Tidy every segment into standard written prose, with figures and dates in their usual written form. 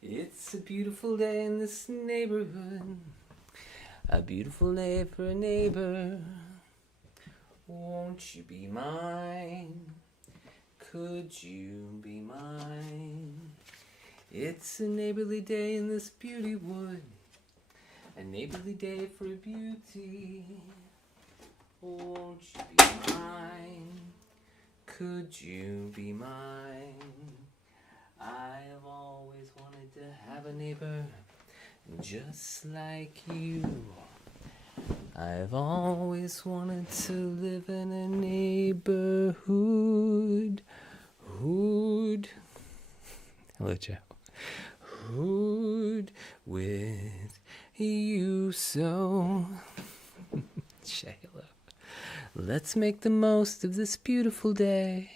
It's a beautiful day in this neighborhood. A beautiful day for a neighbor. Won't you be mine? Could you be mine? It's a neighborly day in this beauty wood. A neighborly day for beauty. Won't you be mine? Could you be mine? I have always wanted to have a neighbor just like you. I've always wanted to live in a neighborhood. Hello, Joe. Hood with you, so say hello. Let's make the most of this beautiful day.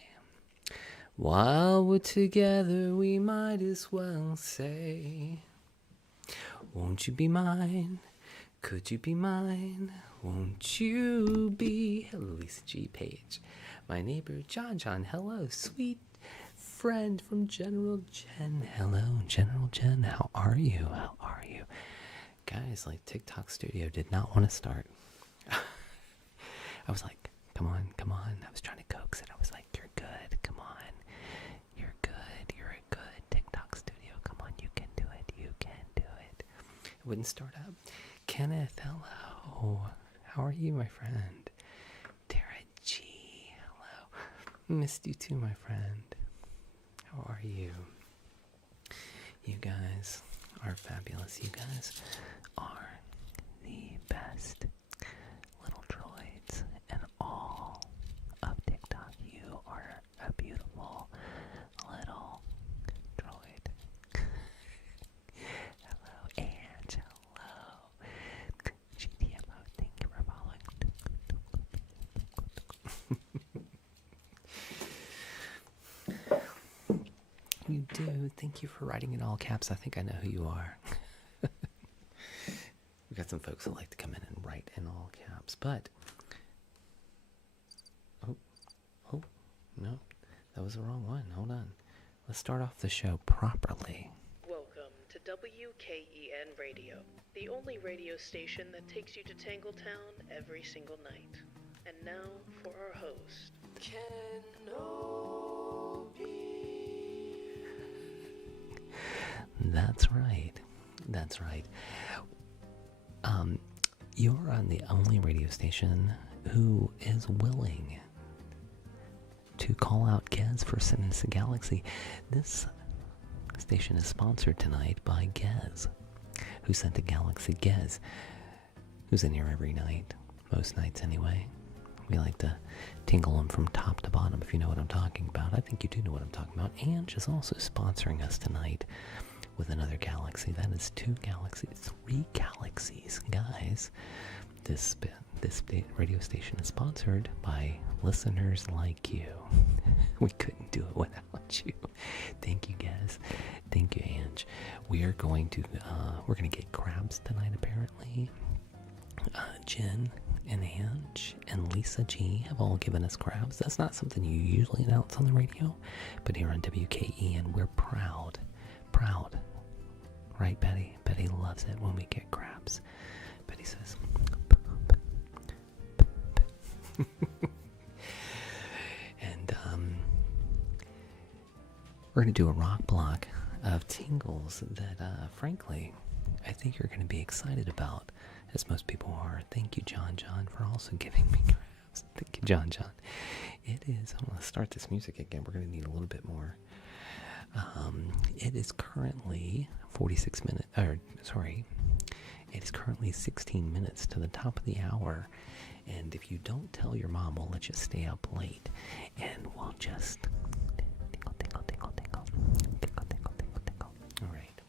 While we're together, we might as well say, won't you be mine? Could you be mine? Won't you be? Hello, Lisa G. Page. My neighbor, John. Hello, sweet friend from General Jen. Hello, General Jen. How are you? Guys, like TikTok Studio did not want to start. I was like, come on. I was trying to coax it. I was like, you're good. Come on. You're good. You're a good TikTok Studio. Come on, you can do it. It wouldn't start up. Kenneth, hello. How are you, my friend? Tara G, hello. Missed you too, my friend. How are you? You guys are fabulous. You guys are the best little droids in all of TikTok. You are a beautiful little droid. Hello, Ange. Hello. GTMO, thank you for following. You do. Thank you for writing in all caps. I think I know who you are. We've got some folks that like to come in and write in all caps, but oh, no, that was the wrong one. Hold on. Let's start off the show properly. Welcome to WKEN Radio, the only radio station that takes you to Tangletown every single night. And now for our host, Kenobi. That's right. You're on the only radio station who is willing to call out Gez for sending us a galaxy. This station is sponsored tonight by Gez, who sent a galaxy. Gez, who's in here every night, most nights anyway. We like to tingle them from top to bottom, if you know what I'm talking about. I think you do know what I'm talking about. Ange is also sponsoring us tonight with another galaxy. That is 2 galaxies, 3 galaxies. Guys, this radio station is sponsored by listeners like you. We couldn't do it without you. Thank you, guys. Thank you, Ange. We're going to get crabs tonight, apparently. Jen and Ange and Lisa G have all given us crabs. That's not something you usually announce on the radio, but here on WKEN, we're proud. Right, Betty? Betty loves it when we get crabs. Betty says, and we're going to do a rock block of tingles that, frankly, I think you're going to be excited about, as most people are. Thank you, John, for also giving me crabs. Thank you, John. It is, I'm going to start this music again. We're going to need a little bit more. It is currently it is currently 16 minutes to the top of the hour. And if you don't tell your mom, we'll let you stay up late. And we'll just tingle. All right.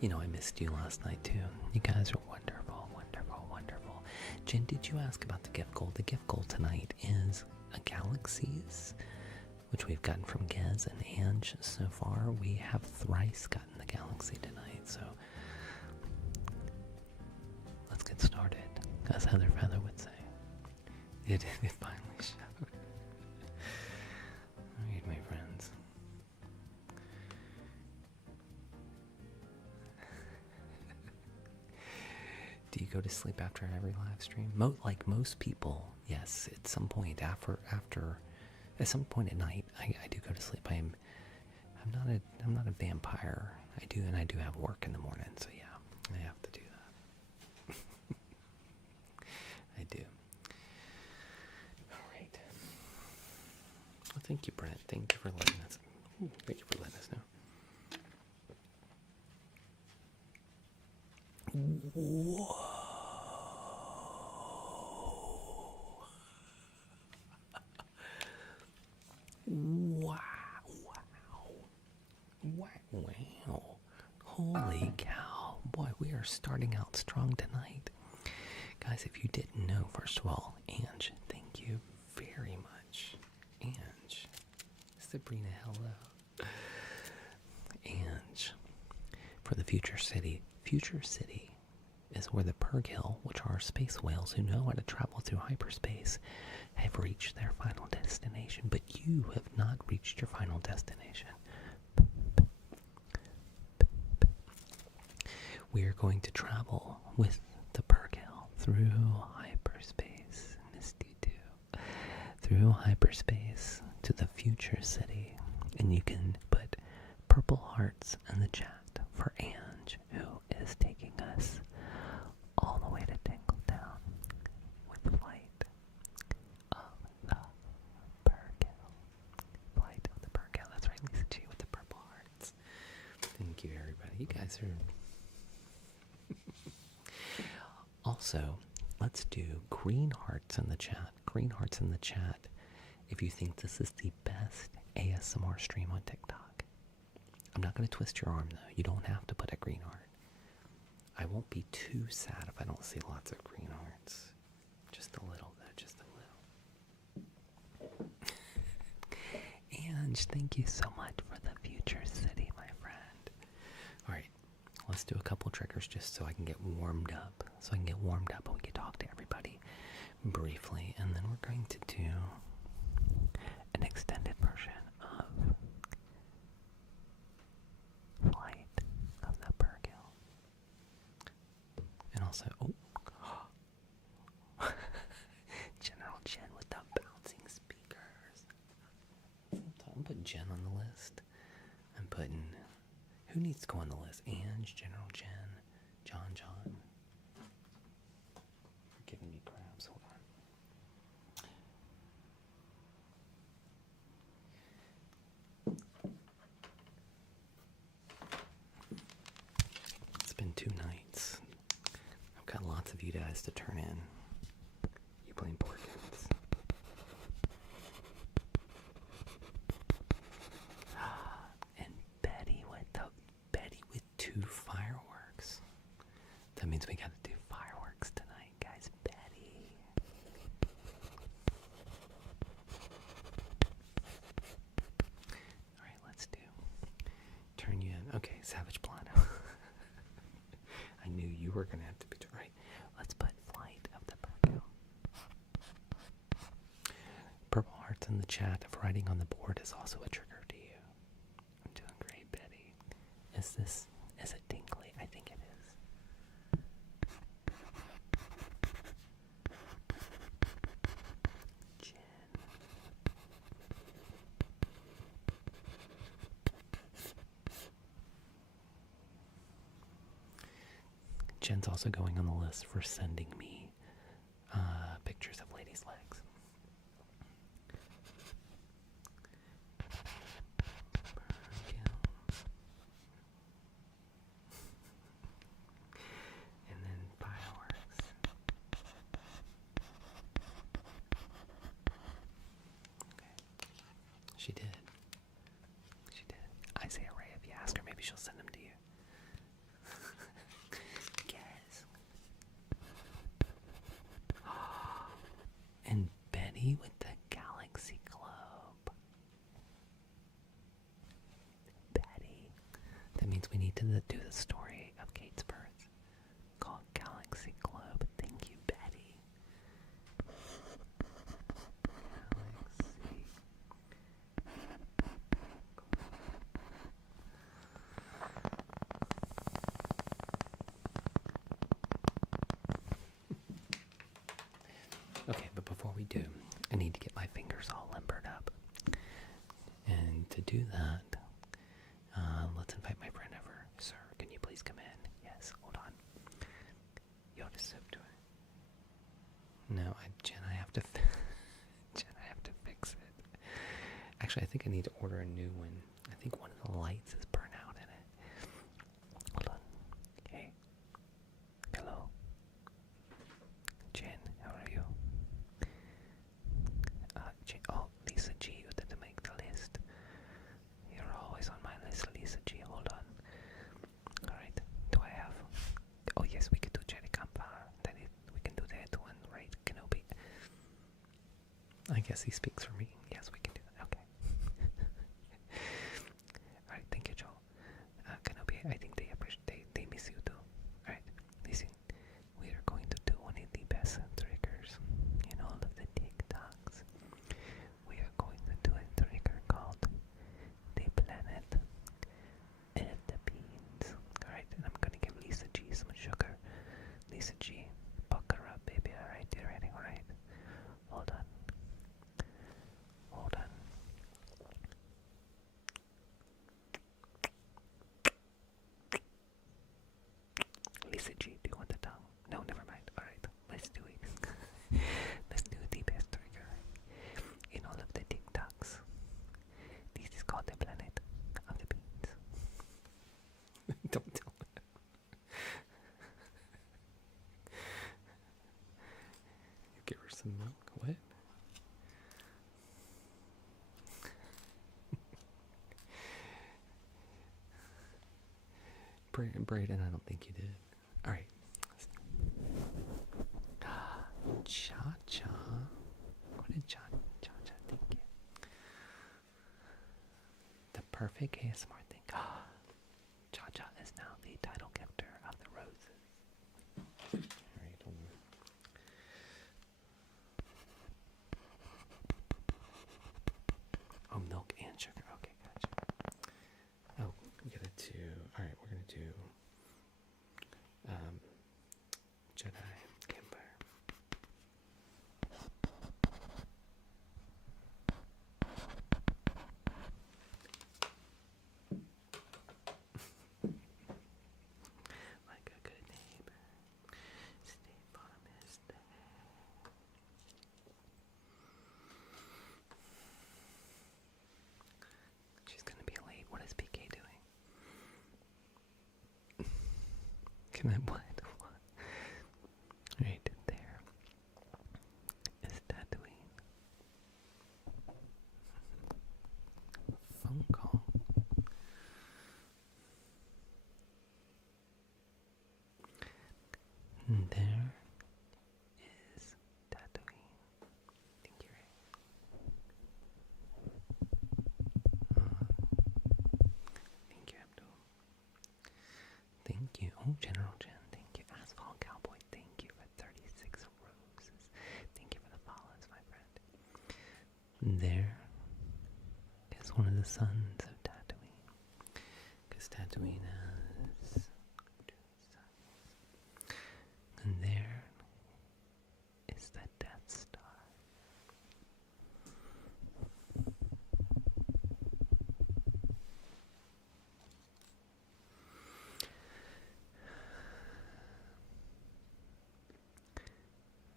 You know, I missed you last night, too. You guys are wonderful. Jen, did you ask about the gift goal? The gift goal tonight is a galaxies, which we've gotten from Gez and Ange so far. We have thrice gotten the galaxy tonight, so let's get started, as Heather Feather would say. It finally showed. All right, my friends. go to sleep after every live stream? Like most people, yes. At some point at some point at night, I do go to sleep. I'm not a vampire. I do have work in the morning, so yeah, I have to do that. I do. All right. Well, thank you, Brent. Thank you for letting us know. Whoa. Wow. Holy cow. Boy, we are starting out strong tonight. Guys, if you didn't know, first of all, Ange, thank you very much. Ange. Sabrina, hello. Ange. For the future city. Future city is where the Purgill, which are space whales who know how to travel through hyperspace, have reached their final destination. But you have not reached your final destination. We are going to travel with the Purgill through hyperspace. Misty too. Through hyperspace to the future city. And you can put purple hearts in the chat for Ange, who is taking us all the way to Tingletown with the flight of the Purgill. Flight of the Purgill. That's right, Lisa G with the purple hearts. Thank you, everybody. You guys are... Also, let's do green hearts in the chat. Green hearts in the chat if you think this is the best ASMR stream on TikTok. I'm not going to twist your arm, though. You don't have to put a green heart. I won't be too sad if I don't see lots of green hearts. Just a little, though. Just a little. Ange, thank you so much for the future city, my friend. All right. Let's do a couple triggers just so I can get warmed up. And we can talk to everybody briefly. And then we're going to do an extended version of Flight of the Purgill. And also, General Jen with the bouncing speakers. I'm putting Jen on the list. I'm putting... Who needs to go on the list? Ange, General Jen, John. You're giving me crabs. Hold on. It's been 2 nights. I've got lots of you guys to turn in. You playing board games. And Betty with 2 fireworks. That means we gotta do fireworks tonight, guys. Betty. Alright, let's do. Turn you in. Okay, Savage Blonde. I knew you were gonna have to be right. Let's put Flight of the Purgill. Purple hearts in the chat. If writing on the board is also a trigger to you. I'm doing great, Betty. Is it tingly? I think it is. Jen. Jen's also going on the list for sending me pictures of ladies' legs. And then fireworks. Okay. She did. Isaiah Ray, if you ask her, maybe she'll send them to you. Guess. And Betty with the Galaxy Globe. Betty. That means we need to do the story of Kate's birth called Galaxy Globe. Thank you, Betty. Galaxy. do that, let's invite my friend over. Sir, can you please come in? Yes, hold on. You have to sip to it. No, Jen, I have to fix it. Actually, I think I need to order a new one. I think one of the lights is burnt out in it. Hold on. Hey. Hello. Jen, how are you? Oh, Lisa G, you didn't make the list. You're always on my list, Lisa G. Hold on. Alright, do I have... Oh yes, we can do Jerry Campfire. We can do that one, right? Kenobi. I guess he speaks for me. Yes, we can do that. Okay. Alright, thank you, Joel. Kenobi, I think they miss you too. Alright, listen. We are going to do one of the best triggers in all of the TikToks. We are going to do a trigger called The Planet and the Beans. Alright, and I'm gonna give Lisa G some sugar. Lisa G, pucker up, baby. Alright, you ready? Alright. Hold on. Hold on. Lisa G, do you want the tongue? No, never mind. Alright, let's do it. Let's do the best trigger in all of the TikToks. This is called The Planet of the Beans. Don't tell me. You give her some milk? What? Brayden, I don't think you did. Alright. Cha-cha. What did cha-cha? Thank you. The perfect ASMR thing. Cha-cha is now the title gifter of the roses. Alright, hold on. Oh, milk and sugar. Okay, gotcha. Oh, we gotta do... Alright, we're gonna do... Jedi Campfire. Like a good neighbor, State Farm is there. She's gonna be late. What is PK doing? Can I what? Right there is Tatooine. Phone call. And there is Tatooine. Thank you, Ray. Thank you, Abdul. Thank you. Oh, General Jen. Thank you. Asphalt Cowboy. Thank you for 36 roses. Thank you for the follows, my friend. There is one of the sons of Tatooine. Because Tatooine has 2 sons. And there is the Death Star.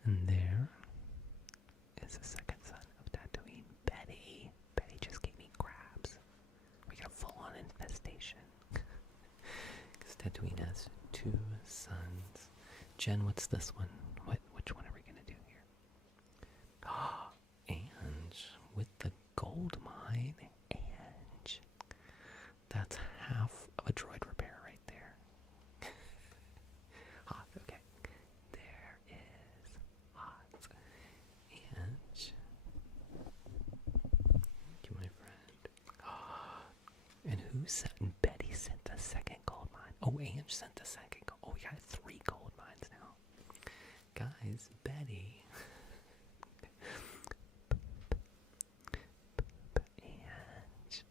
And there is the second son of Tatooine, Betty. Betty just gave me crabs. We got a full-on infestation. Because Tatooine has 2 sons. Jen, what's this one? Which one are we gonna do here? And with the gold mine, and that's half of a droid repair right there. Hot, okay. There is hot. And thank you, my friend. And who sent? Betty sent the second gold mine. Oh, Ange sent the second gold. Oh, we got 3 gold mines now. Guys, Betty. Ange.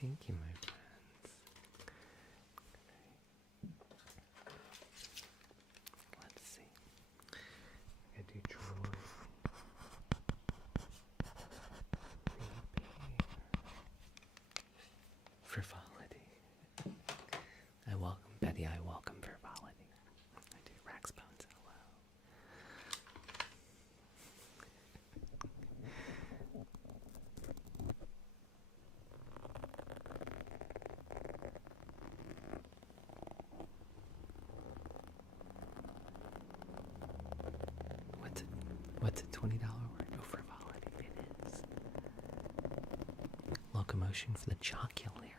Thank you, my friends. Let's see. I do droid. Frivolity, I welcome frivolity. I do. Raxbones, hello. What's a $20 word? Oh, frivolity. It is. Locomotion for the jocularity.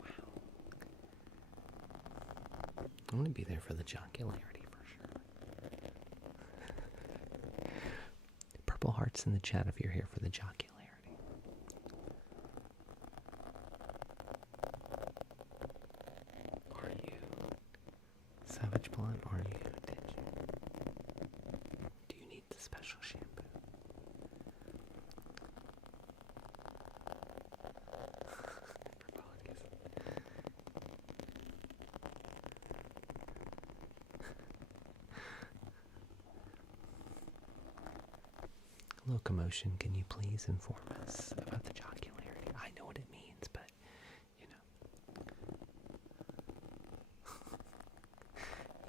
Wow. I'm going to be there for the jocularity for sure. Purple hearts in the chat if you're here for the jocularity. Are you Savage Blunt? Are you? Did you? Do you need the special shampoo? Locomotion, can you please inform us about the jocularity? I know what it means, but, you know.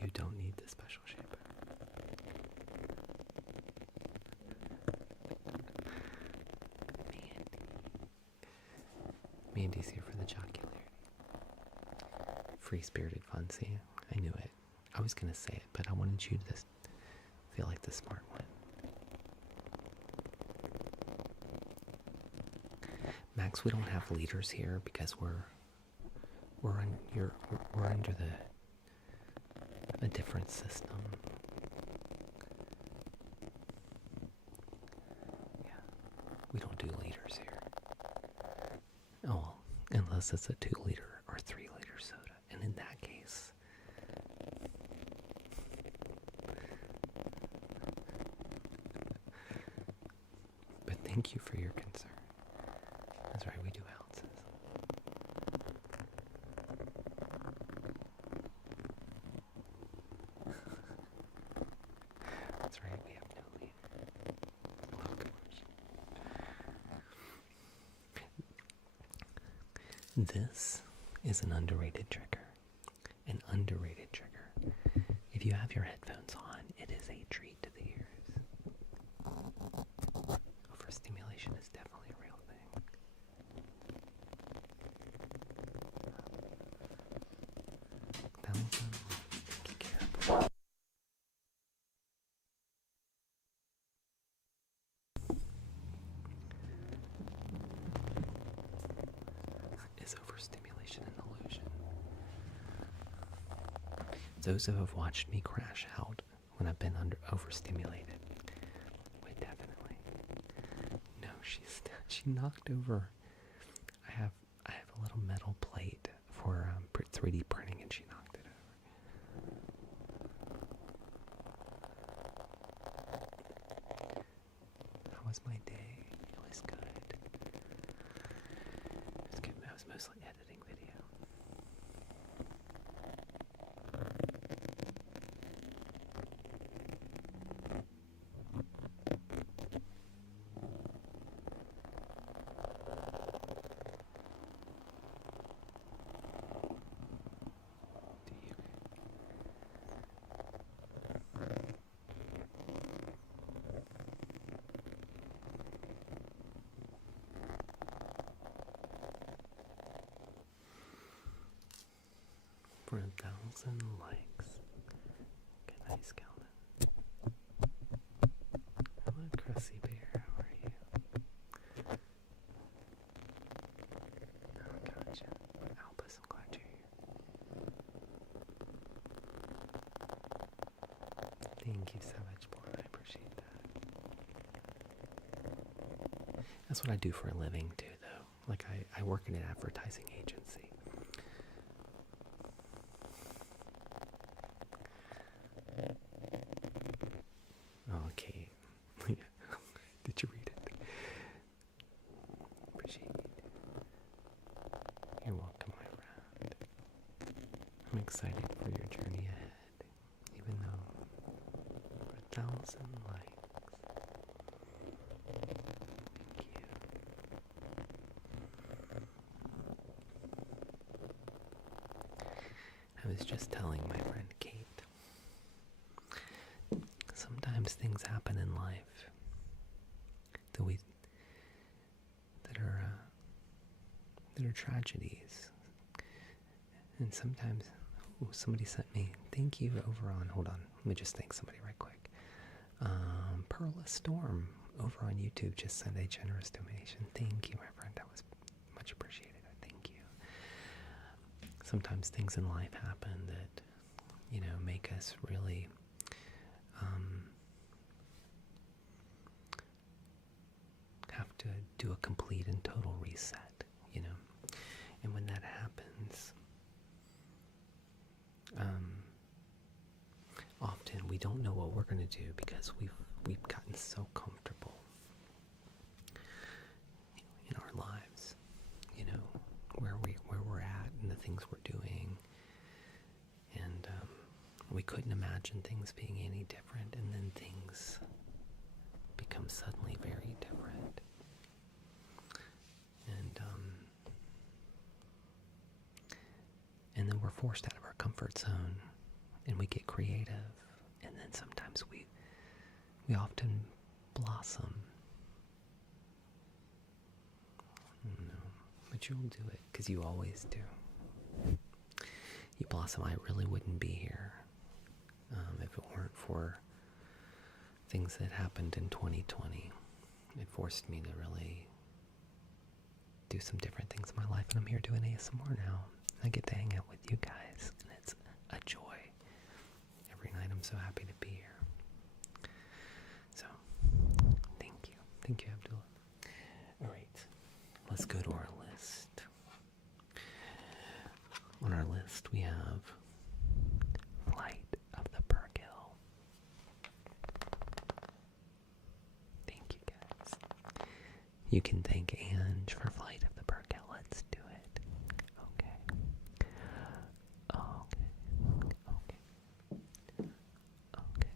You don't need the special shampoo. Mandy's here for the jocularity. Free-spirited fun, see? I knew it. I was going to say it, but I wanted you to feel like the smart one. Max, we don't have leaders here because we're under a different system. Yeah, we don't do leaders here. Oh, well, unless it's a 2-liter or 3-liter soda, and in that case, but thank you for your concern. That's right, we do ounces. That's right, we have no lead. Locomotion. This is an underrated trigger. An underrated trigger. If you have your headphones on, it is a treat to the ears. Overstimulation is definitely a real thing. Is overstimulation an illusion? Those who have watched me crash out when I've been overstimulated would definitely. No, she knocked over. I have a little metal plate for 3D printing, and she knocked it over. How was my day? It was good. It was good. I was mostly editing video. For 1,000 likes. Okay, nice, Calvin. Hello, Crusty Bear. How are you? Oh, gotcha. Albus, I'm glad you're here. Thank you so much, Blonde. I appreciate that. That's what I do for a living, too, though. Like, I work in an advertising agency. Okay. Did you read it? Appreciate it. You're welcome, my friend. I'm excited for your journey ahead, even though for 1,000 likes. Thank you. was just telling my friend Kate, sometimes things happen in life that are tragedies. And sometimes, somebody sent me, thank you over on, hold on, let me just thank somebody right quick. Perla Storm over on YouTube just sent a generous donation. Thank you, my friend. That was much appreciated. Thank you. Sometimes things in life happen that, make us really have to do a complete and total reset, And when that happens, often we don't know what we're going to do because we've gotten so comfortable in our lives, where we're at and the things we're doing, and we couldn't imagine things being any different, and then things become suddenly very different, and then we're forced out of our comfort zone, and we get creative, and then sometimes we often blossom. But you'll do it, because you always do. You blossom. I really wouldn't be here if it weren't for things that happened in 2020. It forced me to really do some different things in my life, and I'm here doing ASMR now. I get to hang out with you guys, and it's a joy. Every night I'm so happy to be here. So, thank you. Thank you, Abdullah. Alright, let's go to our list. On our list we have Flight of the Perkill. Thank you guys. You can thank Ange for Flight of the Perkill. Let's do it. Okay. Okay. Okay. Okay.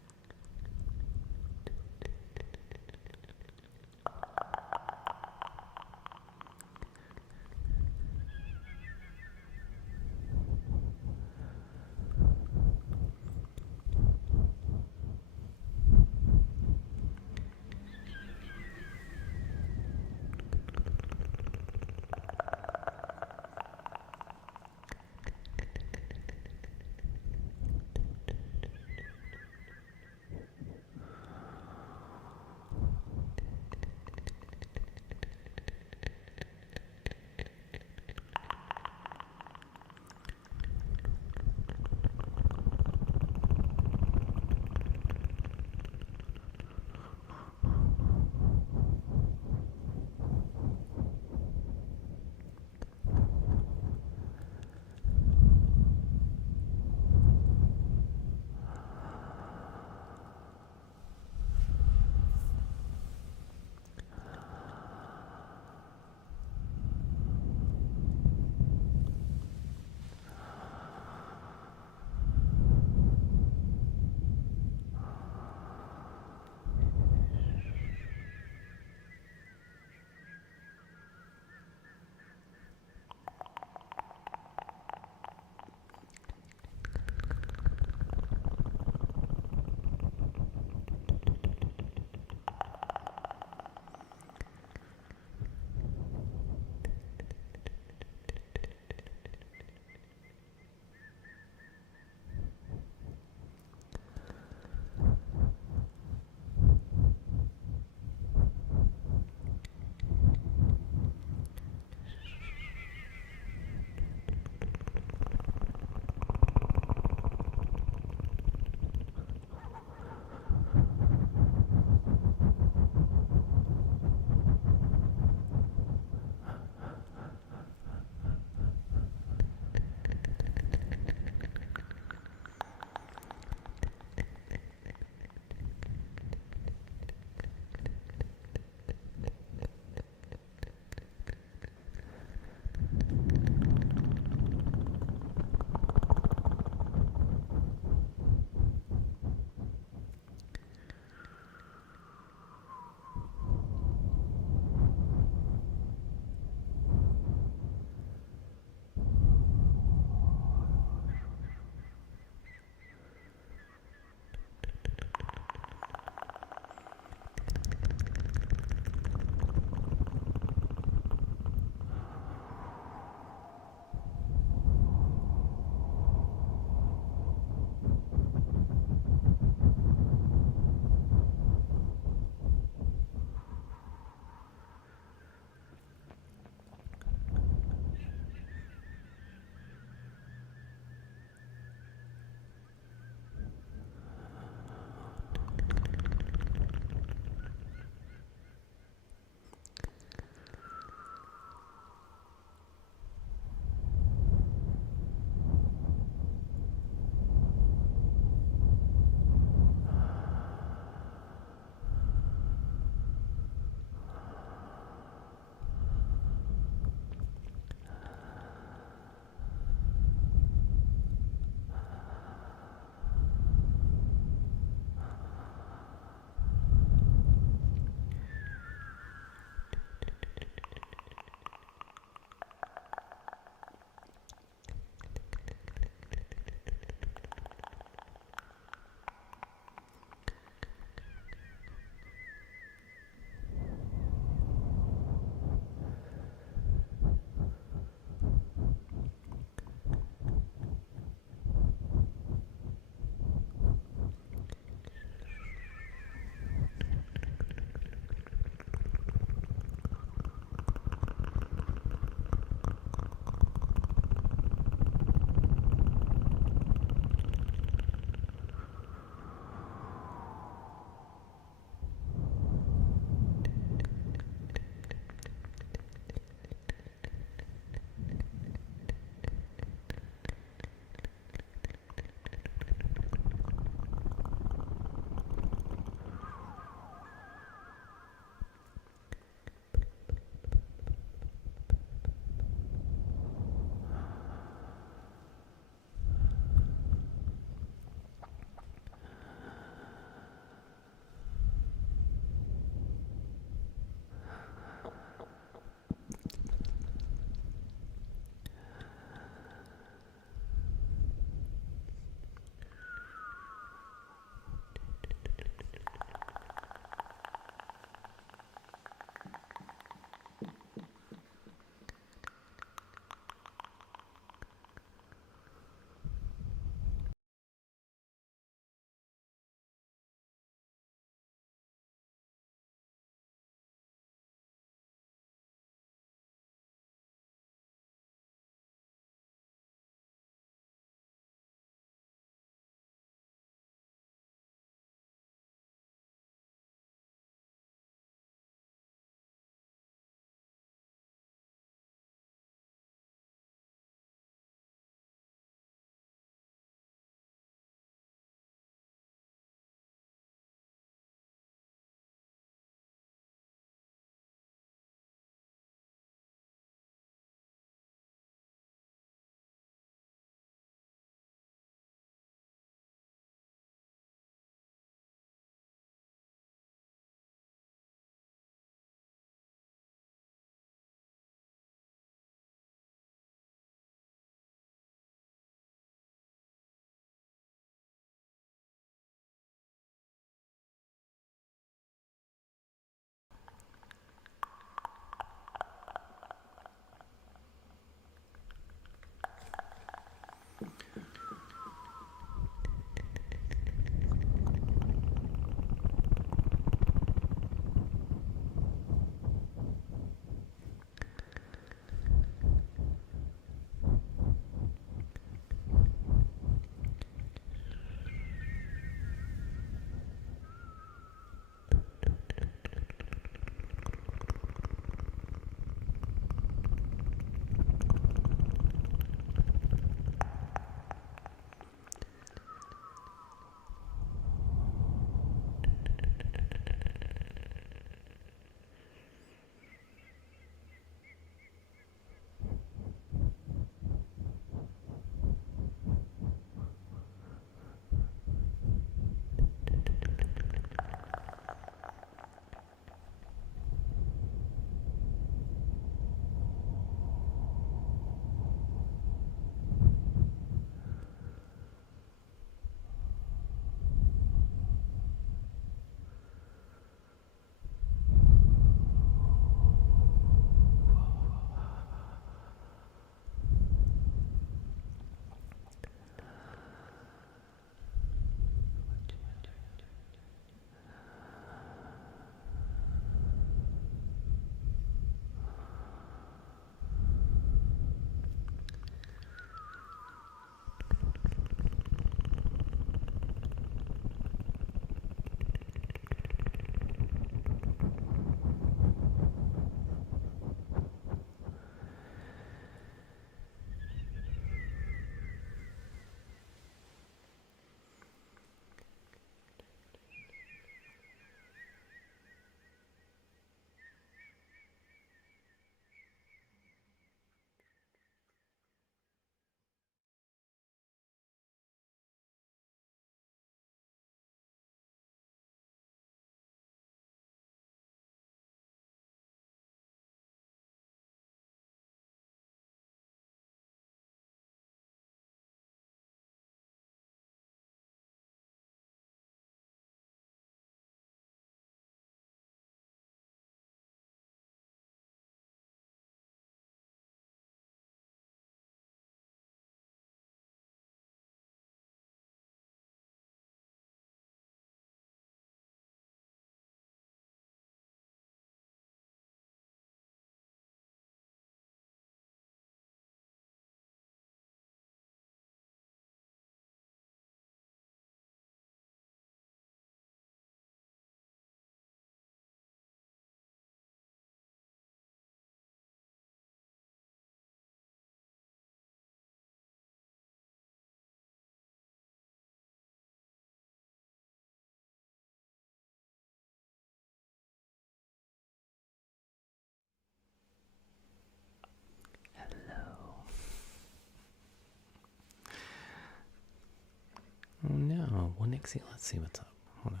Well, Nixie, let's see what's up. Hold on.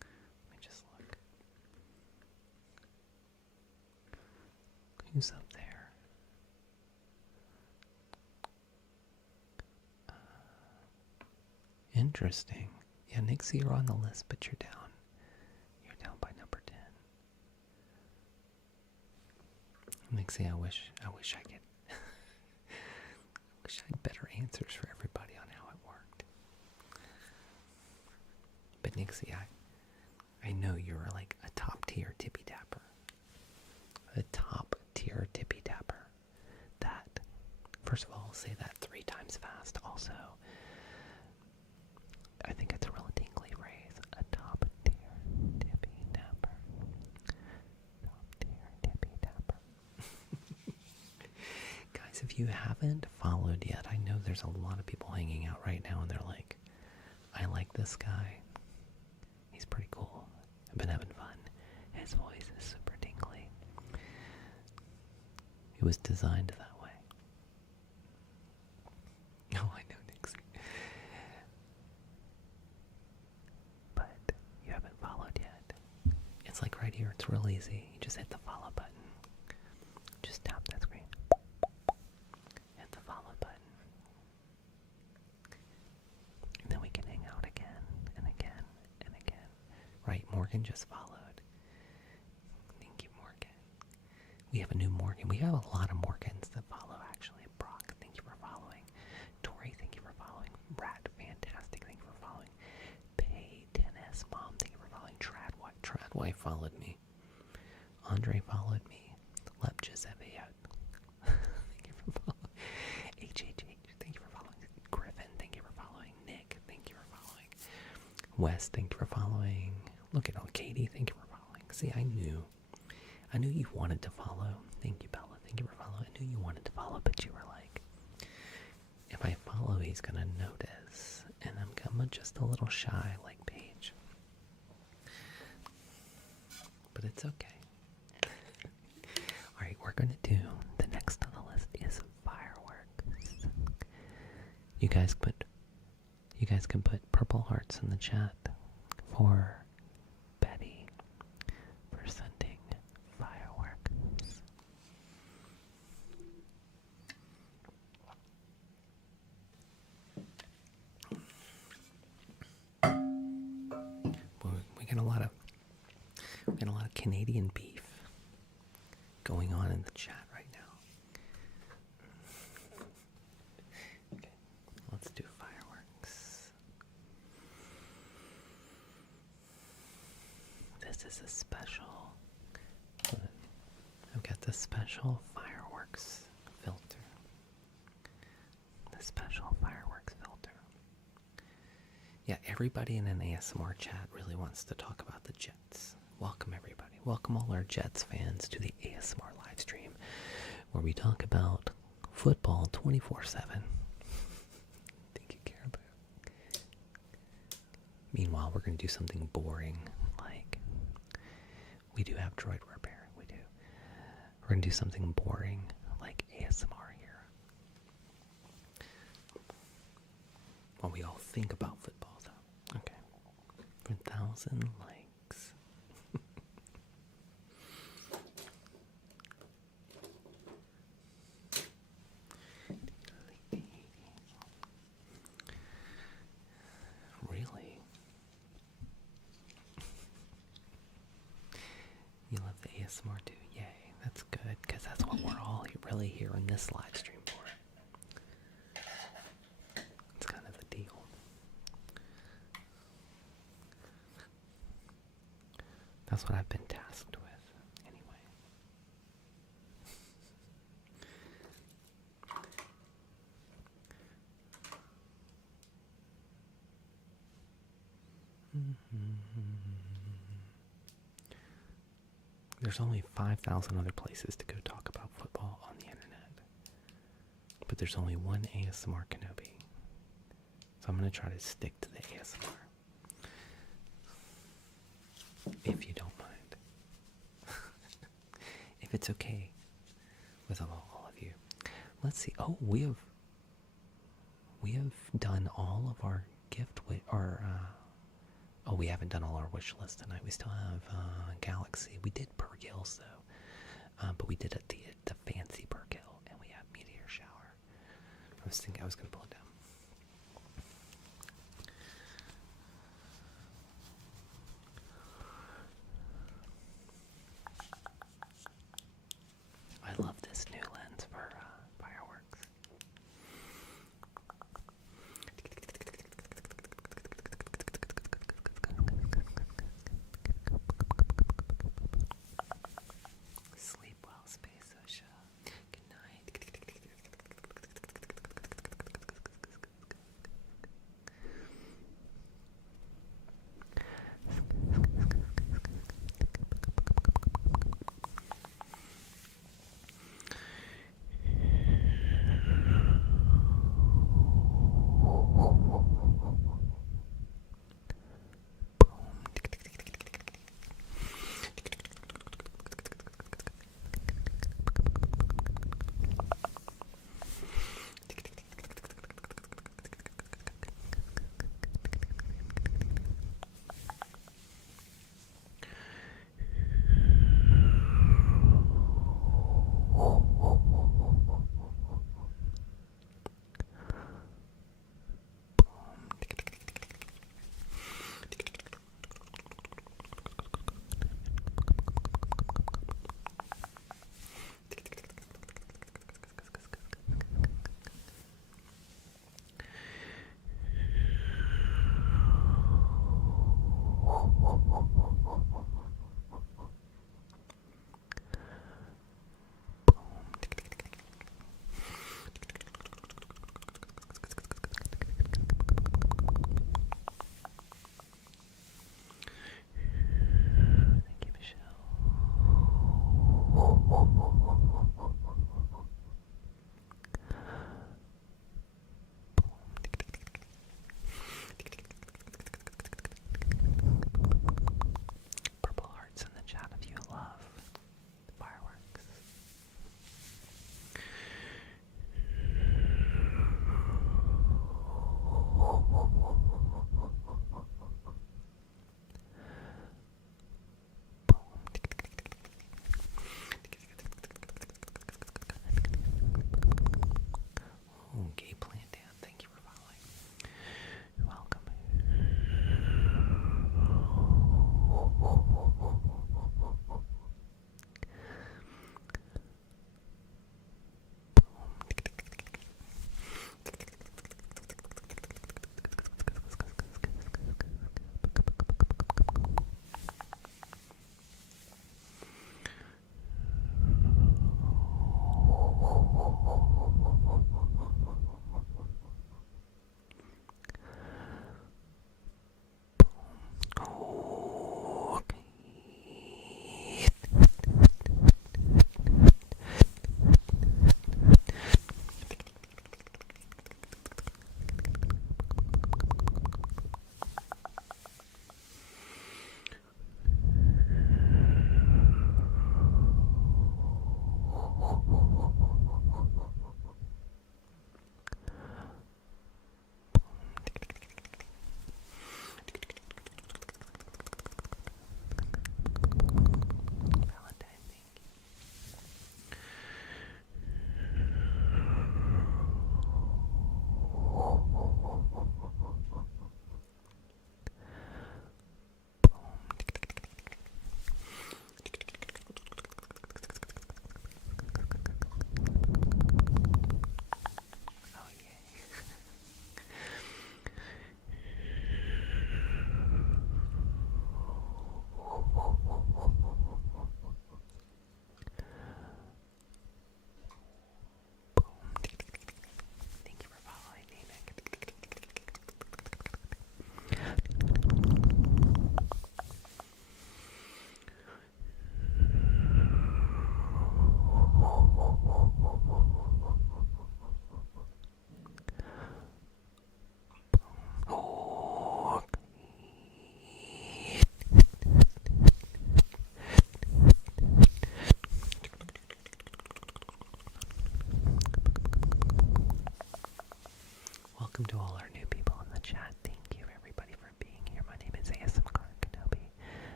Let me just look. Who's up there? Interesting. Yeah, Nixie, you're on the list, but you're down. You're down by number 10. Nixie, I wish I could. Wish I had better answers for everybody on how it worked. But Nixie, I know you're like a top tier tippy tapper. A top tier tippy tapper. That, first of all, say that 3 times fast. Also, I think it's a real tingly phrase. A top tier tippy tapper. Top tier tippy tapper. Guys, if you haven't followed yet, I know there's a lot of people hanging out right now and they're like, I like this guy. He's pretty cool. I've been having fun. His voice is super tingly. It was designed that way. Oh, I know, Nixie. But you haven't followed yet. It's like right here. It's real easy. You just hit the follow button. Just tap that screen. Hit the follow button. And then we can hang out again and again and again. Right, Morgan just followed. Thank you, Morgan. We have a new Morgan. We have a lot of Morgans that follow, actually. Brock, thank you for following. Tori, thank you for following. Rat, fantastic, thank you for following. Pay Tennis Mom, thank you for following. Tradwife followed me. Andre followed me. Lepjazeviat. Thank you for following. HHH, thank you for following. Griffin, thank you for following. Nick, thank you for following. Wes, thank you for following. Look at Katie, thank you for following. See, I knew you wanted to follow. Thank you, Bella, thank you for following. I knew you wanted to follow, but you were like, if I follow, he's gonna notice. And I'm just a little shy, like Paige. But it's okay. Alright, we're gonna do, the next on the list is fireworks. You guys can put purple hearts in the chat for Betty for sending fireworks. We got a lot of Canadian beef going on in the chat right now. Okay, let's do fireworks. This is a special. I've got the special fireworks filter. The special fireworks filter. Yeah, everybody in an ASMR chat really wants to talk about the Jets. Welcome, everybody. Welcome all our Jets fans to the ASMR live stream, where we talk about football 24/7. Think you care about? Meanwhile, we're going to do something boring, like we do have droid repair. We do. We're going to do something boring, like ASMR here. While we all think about football, though. Okay. 1,000 likes. Really? You love the ASMR too? Yay, that's good, because that's what we're all really here in this live stream for. It's kind of the deal. That's what I've been tasked with, anyway. There's only 5,000 other places to go talk about football on the internet. But there's only one ASMR Kenobi. So I'm going to try to stick to the ASMR. If you don't mind. If it's okay with all of you. Let's see. Oh, we have done all of our gift oh, we haven't done all our wish list tonight. We still have Galaxy. We did Berg Hills though, but we did it the fancy Berg Hill, and we have Meteor Shower. I was thinking I was gonna pull it down. I love this new lens for fireworks. Sleep well, Space Ocean. Good night.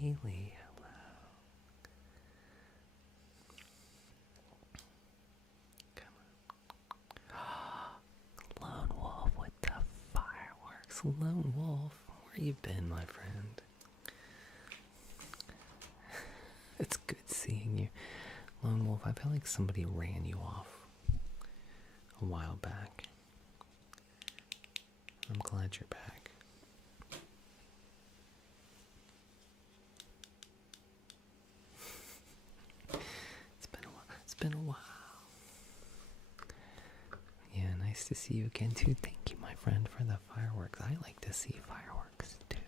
Haley, hello. Come on. Lone Wolf with the fireworks. Lone Wolf, where you been, my friend? It's good seeing you. Lone Wolf, I feel like somebody ran you off a while back. I'm glad you're back. It's been a while. Yeah, nice to see you again too. Thank you, my friend, for the fireworks. I like to see fireworks too.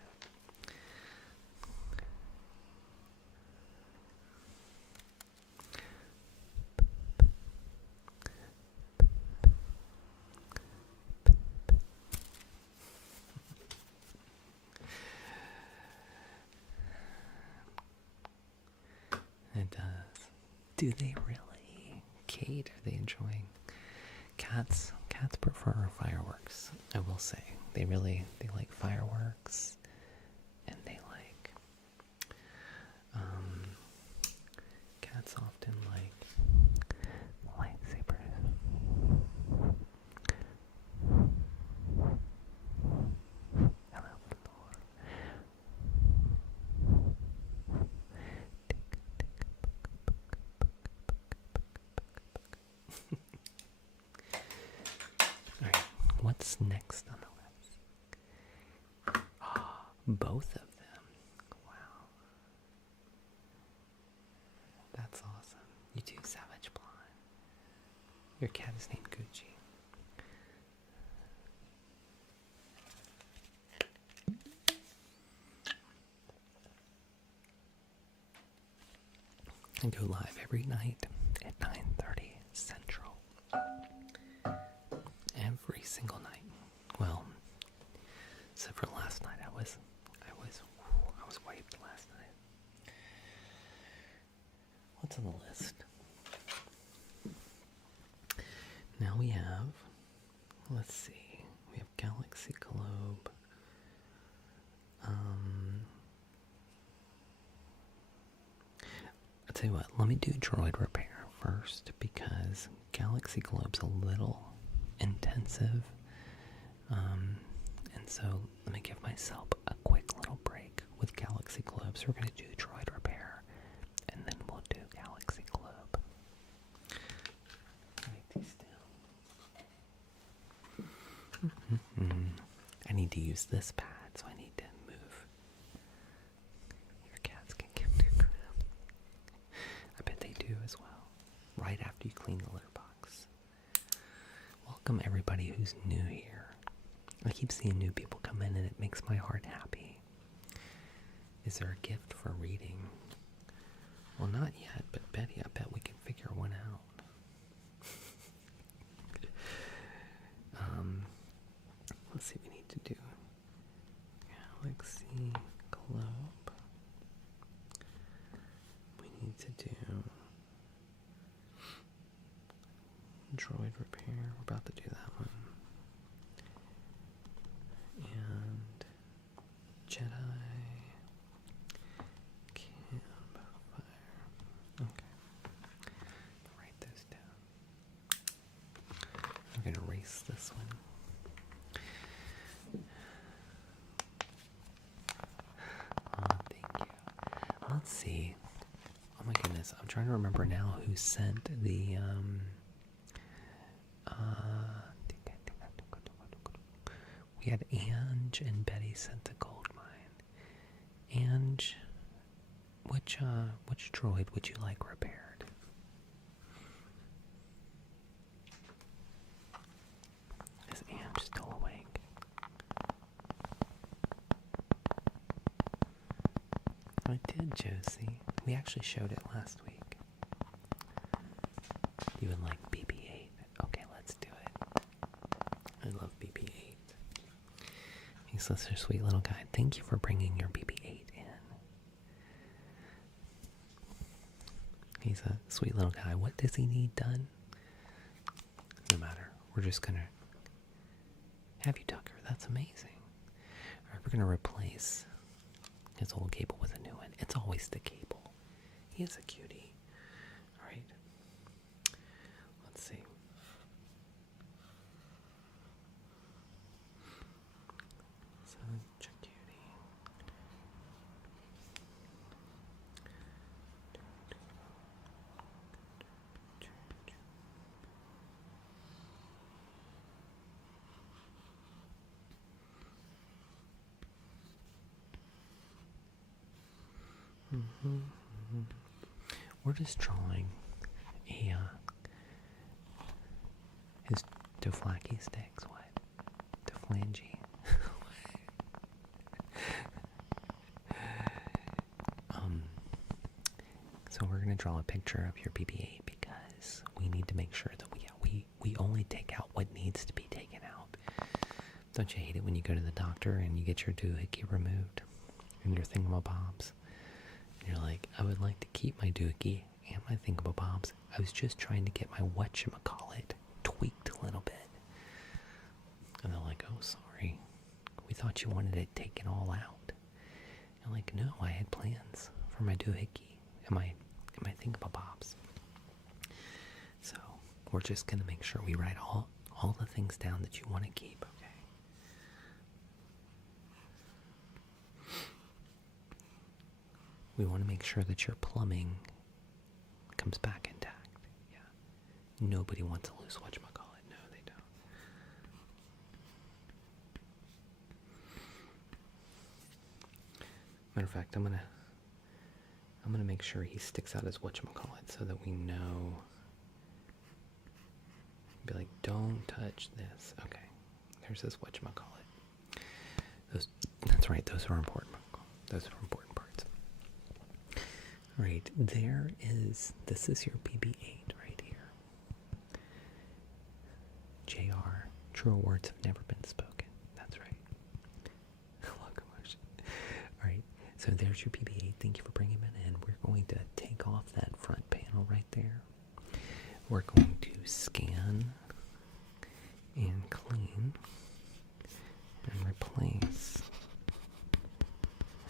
It does. Do they really? Kate, are they enjoying? Cats prefer fireworks, I will say. They like fireworks, and they like, cats often like lightsabers. Hello, Floor. Alright, what's next on the list? Both of them. Wow. That's awesome. You too, Savage Blonde. Your cat is named Gucci. I go live every night at 9:30 Central. Every single night. Well, except for last night, I was wiped last night. What's on the list? Now we have, let's see, we have Galaxy Globe. I'll tell you what, let me do droid repair first, because Galaxy Globe's a little intensive. And so let me give myself a quick little break with Galaxy Globe. So we're going to do droid repair, and then we'll do Galaxy Globe. Write these down. I need to use this pad, so I need to move. Your cats can give new crap. I bet they do as well. Right after you clean the litter box. Welcome everybody who's new here. I keep seeing new people come in and it makes my heart happy. Is there a gift for reading? Well, not yet, but Betty, I bet we can figure one out. Let's see what we need to do. Galaxy Globe. We need to do droid repair. We're about to do that one. And Jedi campfire. Okay. Write those down. I'm going to erase this one. Oh, thank you. Let's see. Oh my goodness. I'm trying to remember now who sent the, we had Ange and Betty sent the gold mine. Ange, which droid would you like repaired? Is Ange still awake? I did, Josie. We actually showed it last week. You would like BB-8? Okay, let's do it. I love BB-8. He's such a sweet little guy. Thank you for bringing your BB-8 in. He's a sweet little guy. What does he need done? No matter. We're just gonna have you Tucker. That's amazing. Alright, we're gonna replace his old cable with a new one. It's always the cable. He is a cutie. All right. Let's see. Such a cutie. We're just drawing a his Doflaky sticks. What? Doflangy. So we're gonna draw a picture of your BB-8 because we need to make sure that we only take out what needs to be taken out. Don't you hate it when you go to the doctor and you get your doohickey removed and your thingamabobs? And you're like, I would like to keep my doohickey and my thingamabobs. I was just trying to get my whatchamacallit tweaked a little bit. And they're like, oh, sorry. We thought you wanted it taken all out. I'm like, no, I had plans for my doohickey and my thingamabobs. So we're just going to make sure we write all the things down that you want to keep, okay? We want to make sure that your plumbing comes back intact. Yeah. Nobody wants to lose whatchamacallit. No, they don't. Matter of fact, I'm gonna make sure he sticks out his whatchamacallit so that we know. Be like, don't touch this. Okay. There's his whatchamacallit. That's right, those are important. Those are important parts. Right, this is your BB-8 right here. JR, truer words have never been spoken. That's right. Locomotion. Alright, so there's your BB-8. Thank you for bringing it in. We're going to take off that front panel right there. We're going to scan and clean and replace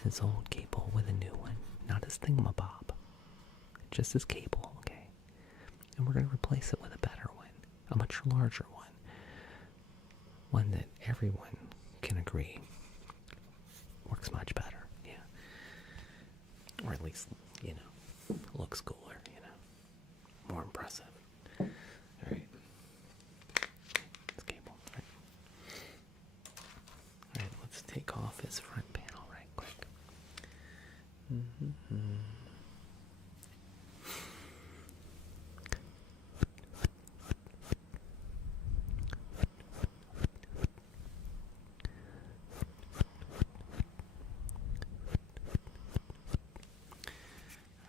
his old cable with a new one. Not his thingamabob, just his cable, okay? And we're going to replace it with a better one, a much larger one. One that everyone can agree works much better, yeah. Or at least, looks cooler, more impressive. Alright. This cable, right? Alright, let's take off his front panel right quick.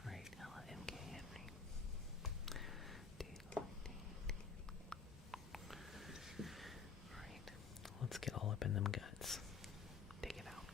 Alright, hello MK Henry. Alright, let's get all up in them guts. Take it out.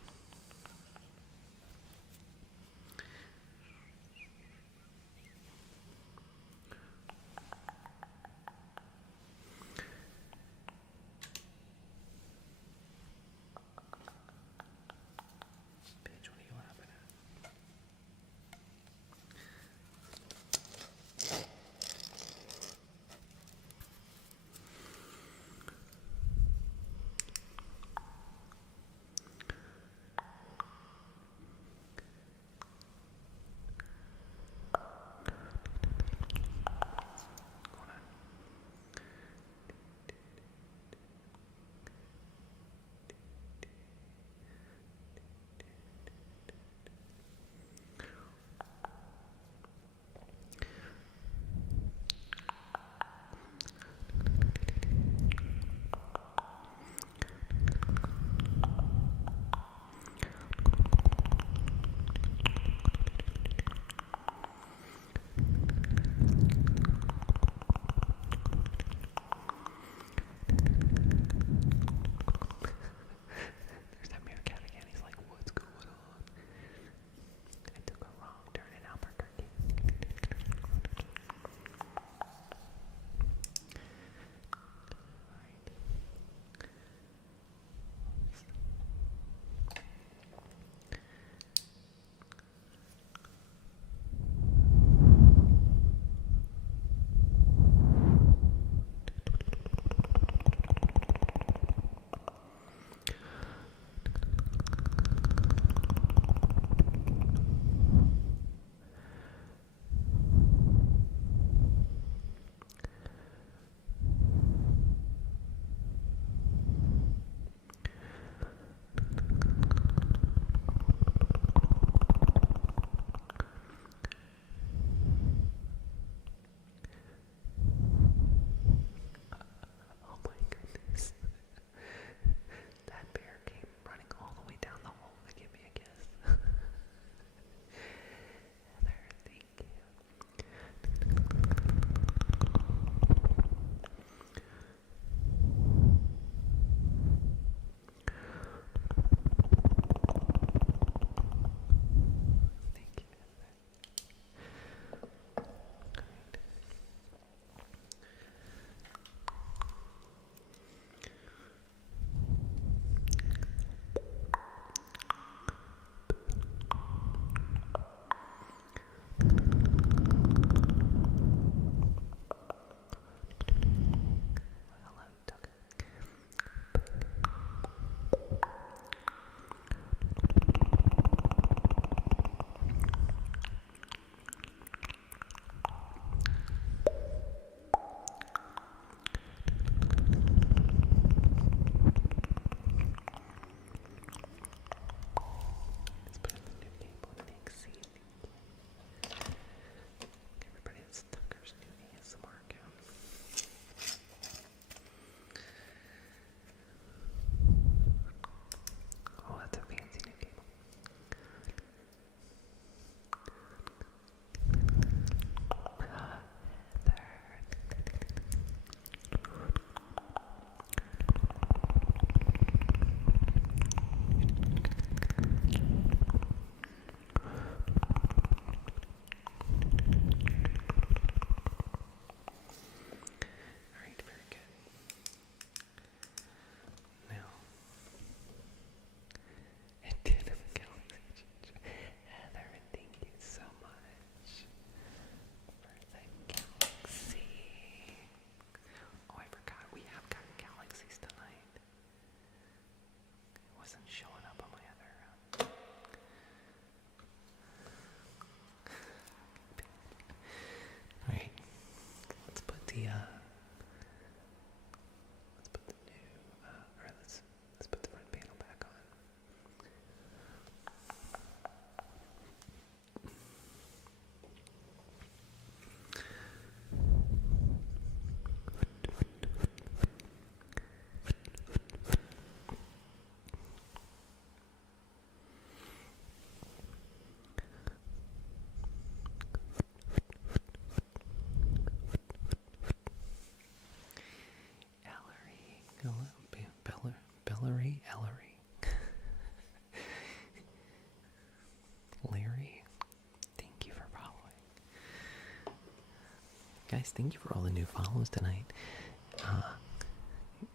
Guys, thank you for all the new follows tonight.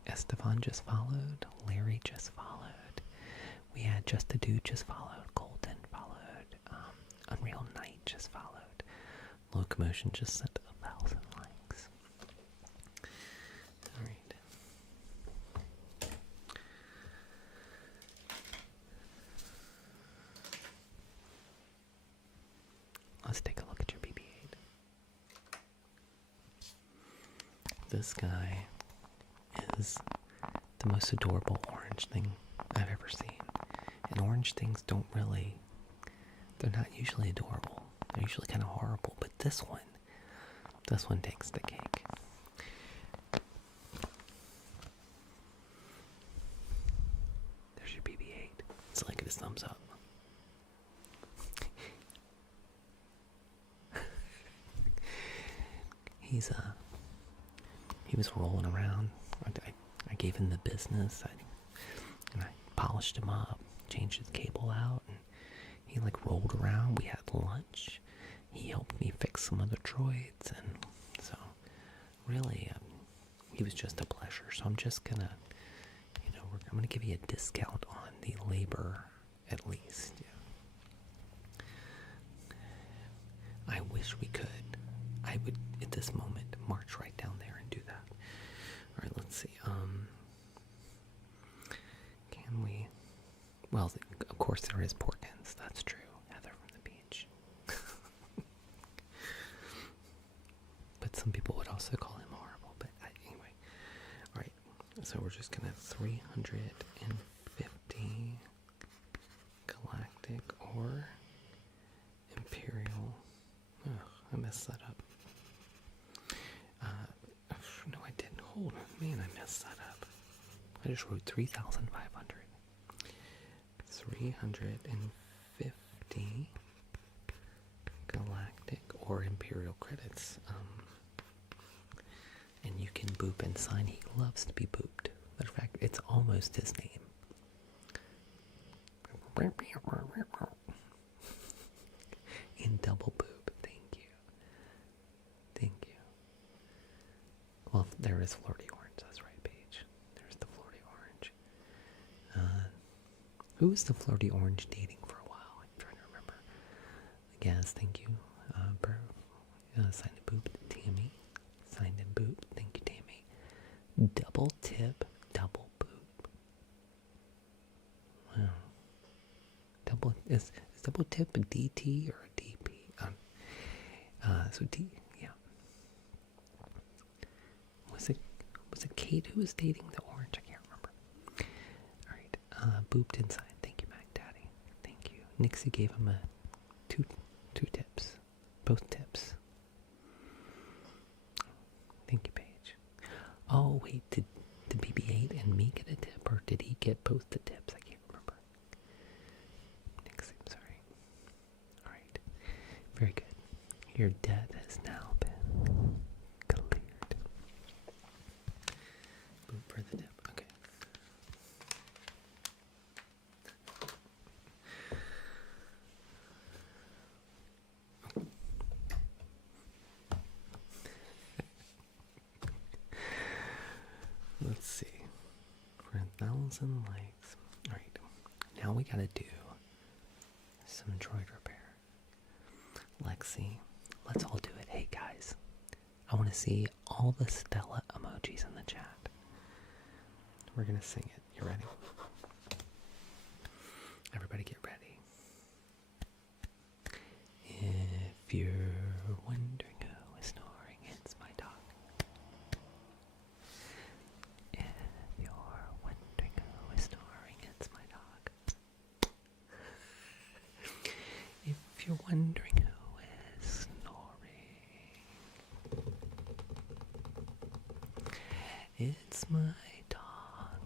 Esteban just followed. Larry just followed. We had Just a Dude just followed. Colton followed. Unreal Knight just followed. Locomotion just sent 1,000 likes. Alright. Let's take a look at your BB-8. This guy is the most adorable orange thing I've ever seen. And orange things don't really, they're not usually adorable. They're usually kind of horrible, but this one takes the cake. There's your BB-8. It's like his thumbs up. He was rolling around. I gave him the business. I polished him up, changed his cable out, and he like rolled around. We had lunch. He helped me fix some other droids, and so really, he was just a pleasure. So I'm just gonna, I'm gonna give you a discount on the labor, at least. Yeah. I wish we could. I would, at this moment, march right down there and do that. All right, let's see. Can we? Well, of course there is Porkins. That's true. Heather from the beach. But some people would also call him horrible. But anyway. All right. So we're just gonna 350 galactic or imperial. Oh, I messed that up. No, I didn't. Hold on. Man, I messed that up. I just wrote 3,500. 350 galactic or imperial credits. And you can boop and sign. He loves to be booped. Matter of fact, it's almost his name. In double boop. Thank you. Thank you. Well, there is Flirty Orange. That's right, Paige. There's the Flirty Orange. Who was the Flirty Orange dating for a while? I'm trying to remember. Yes, thank you. Signed and boop. Tammy. Signed and boop. Thank you, Tammy. Double tip. Double boop. Wow. Is double tip a DT or a DP? So D, yeah. Was it Kate who was dating the orange? I can't remember. Alright, booped inside. Thank you, Mac Daddy. Thank you. Nixie gave him two tips. Both tips. Thank you, Paige. Oh, wait, did BB-8 and me get a tip, or did he get both the tips? I can't remember. Nixie, I'm sorry. Alright. Very good. Your debt has now been cleared. Boop for the tip. Okay. Let's see. For 1,000 likes. Alright. Now we gotta do some droid repair. Lexi, let's all do it. Hey guys, I want to see all the Stella emojis in the chat. We're gonna sing it. You ready? Everybody get ready. If you're wondering who is snoring, it's my dog. If you're wondering who is snoring, it's my dog. If you're wondering who is snoring, it's my dog.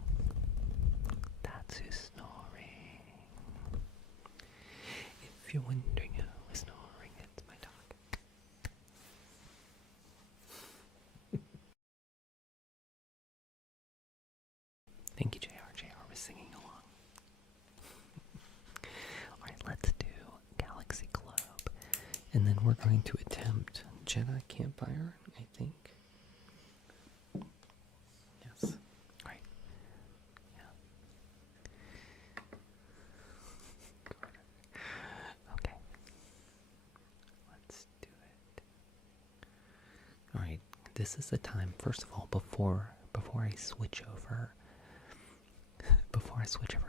That's who's snoring. If you're wondering who is snoring, it's my dog. Thank you, JR. JR was singing along. Alright, let's do Galaxy Globe. And then we're going to attempt Jedi campfire, I think. Yes. Right. Yeah. Okay. Let's do it. All right. This is the time. First of all, before I switch over,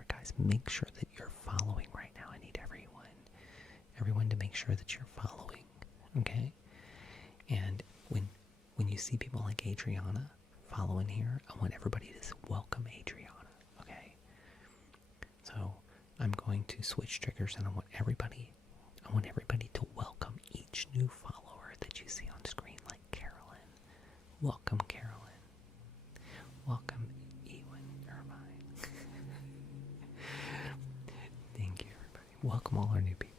guys, make sure that you're following right now. I need everyone to make sure that you're following. Okay. And when you see people like Adriana following here, I want everybody to welcome Adriana. Okay. So I'm going to switch triggers, and I want everybody to welcome each new follower that you see on screen, like Carolyn. Welcome, Carolyn. Welcome, Ewan Irvine. Thank you, everybody. Welcome all our new people.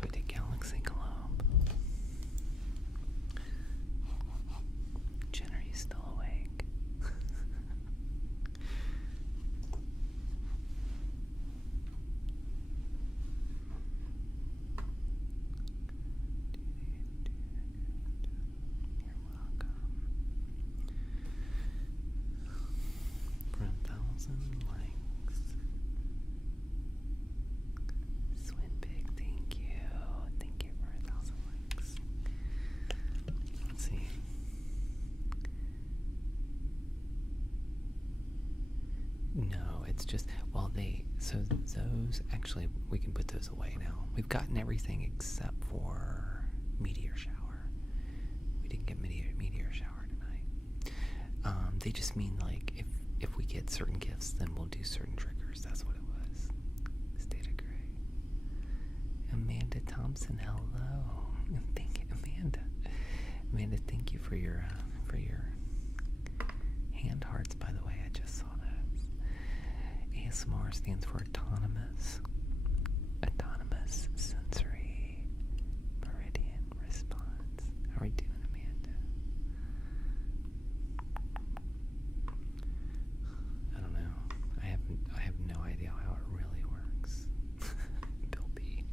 So we did Galaxy Globe. Jen, are you still awake? You're welcome. For 1,000 likes. Swin Big, thank you. Thank you for 1,000 likes. Let's see. No, it's just, well, so those, actually, we can put those away now. We've gotten everything except for Meteor Shower. We didn't get Meteor Shower tonight. They just mean, like, if we get certain gifts, then we'll do certain triggers. That's what it was. State of Gray. Amanda Thompson, hello. Thank you, Amanda. Amanda, thank you for your hand hearts, by the way. I just saw those. ASMR stands for Autonomous Sensory Meridian Response. How are we doing, Amanda? I don't know. I have no idea how it really works. Bill B.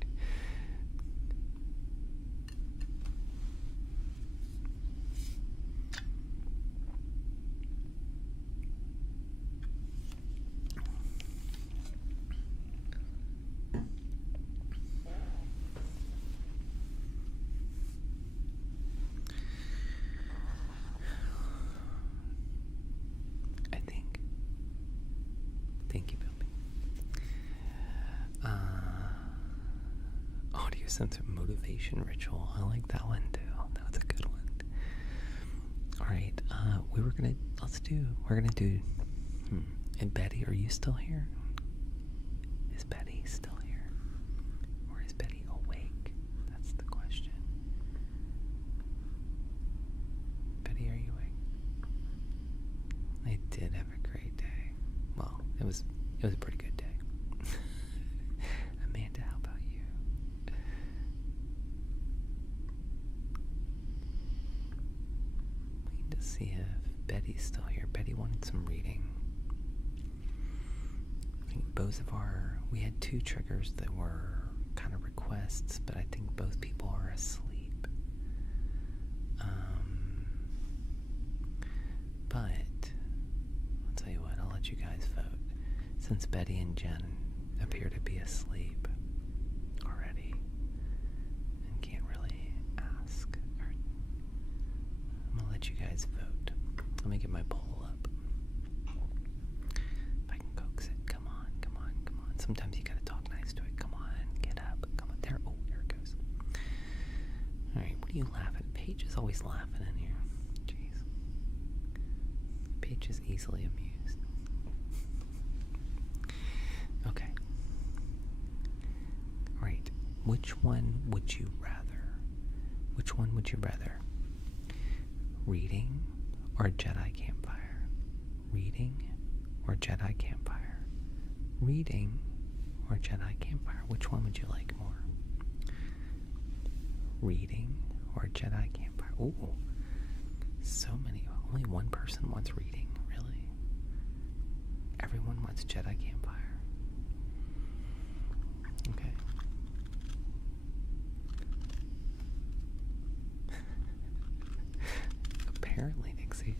Thank you, Bill. Audio sensor motivation ritual. I like that one too. That was a good one. All right. We're gonna do. And Betty, are you still here? Is Betty still here, or is Betty awake? That's the question. Betty, are you awake? I did have a great day. Well, it was a pretty good day. Amanda, how about you? We need to see if Betty's still here. Betty wanted some reading. I think we had 2 triggers that were kind of requests, but I think both people are asleep. But I'll tell you what, I'll let you guys vote. Since Betty and Jen appear to be asleep already and can't really ask, I'm gonna let you guys vote. Let me get my poll up. If I can coax it. Come on, come on, come on. Sometimes you gotta talk nice to it. Come on, get up. Come on, there. Oh, there it goes. Alright, what are you laughing at? Paige is always laughing in here. Jeez. Paige is easily amused. Okay. Alright, which one would you rather? Which one would you rather? Reading or Jedi Campfire? Reading or Jedi Campfire? Reading or Jedi Campfire? Which one would you like more? Reading or Jedi Campfire? Ooh, so many. Only one person wants reading, really? Everyone wants Jedi Campfire. Okay. Apparently, Nixie,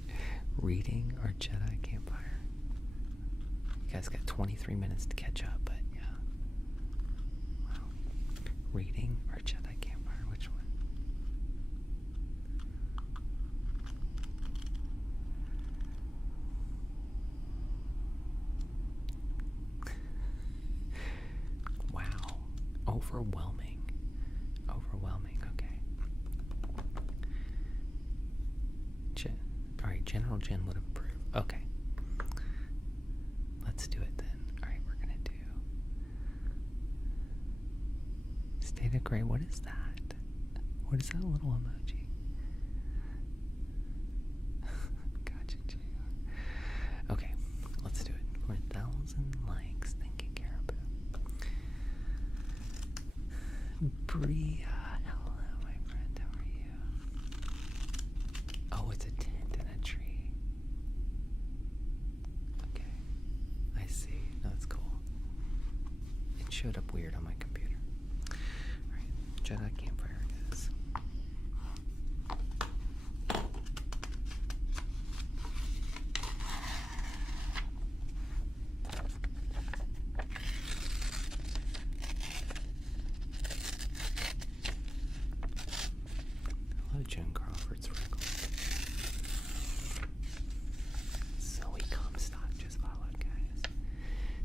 reading or Jedi Campfire? You guys got 23 minutes to catch up, but yeah. Wow. Reading or Jedi Campfire? Which one? Wow. Overwhelming. Overwhelming. Okay. Alright, General Jen would approve. Okay. Let's do it then. Alright, we're gonna do State of Gray. What is that? What is that little emoji? Gotcha, JR. Okay, let's do it. 4,000 likes. Thank you, Caribou. Bria, hello, my friend. How are you? Oh, it's a tent and a tree. Okay, I see. No, that's cool. It showed up weird on my computer. All right, Jedi campfire it is. Hello, Jen Crawford's Freckle. Zoe Comstock just followed, guys.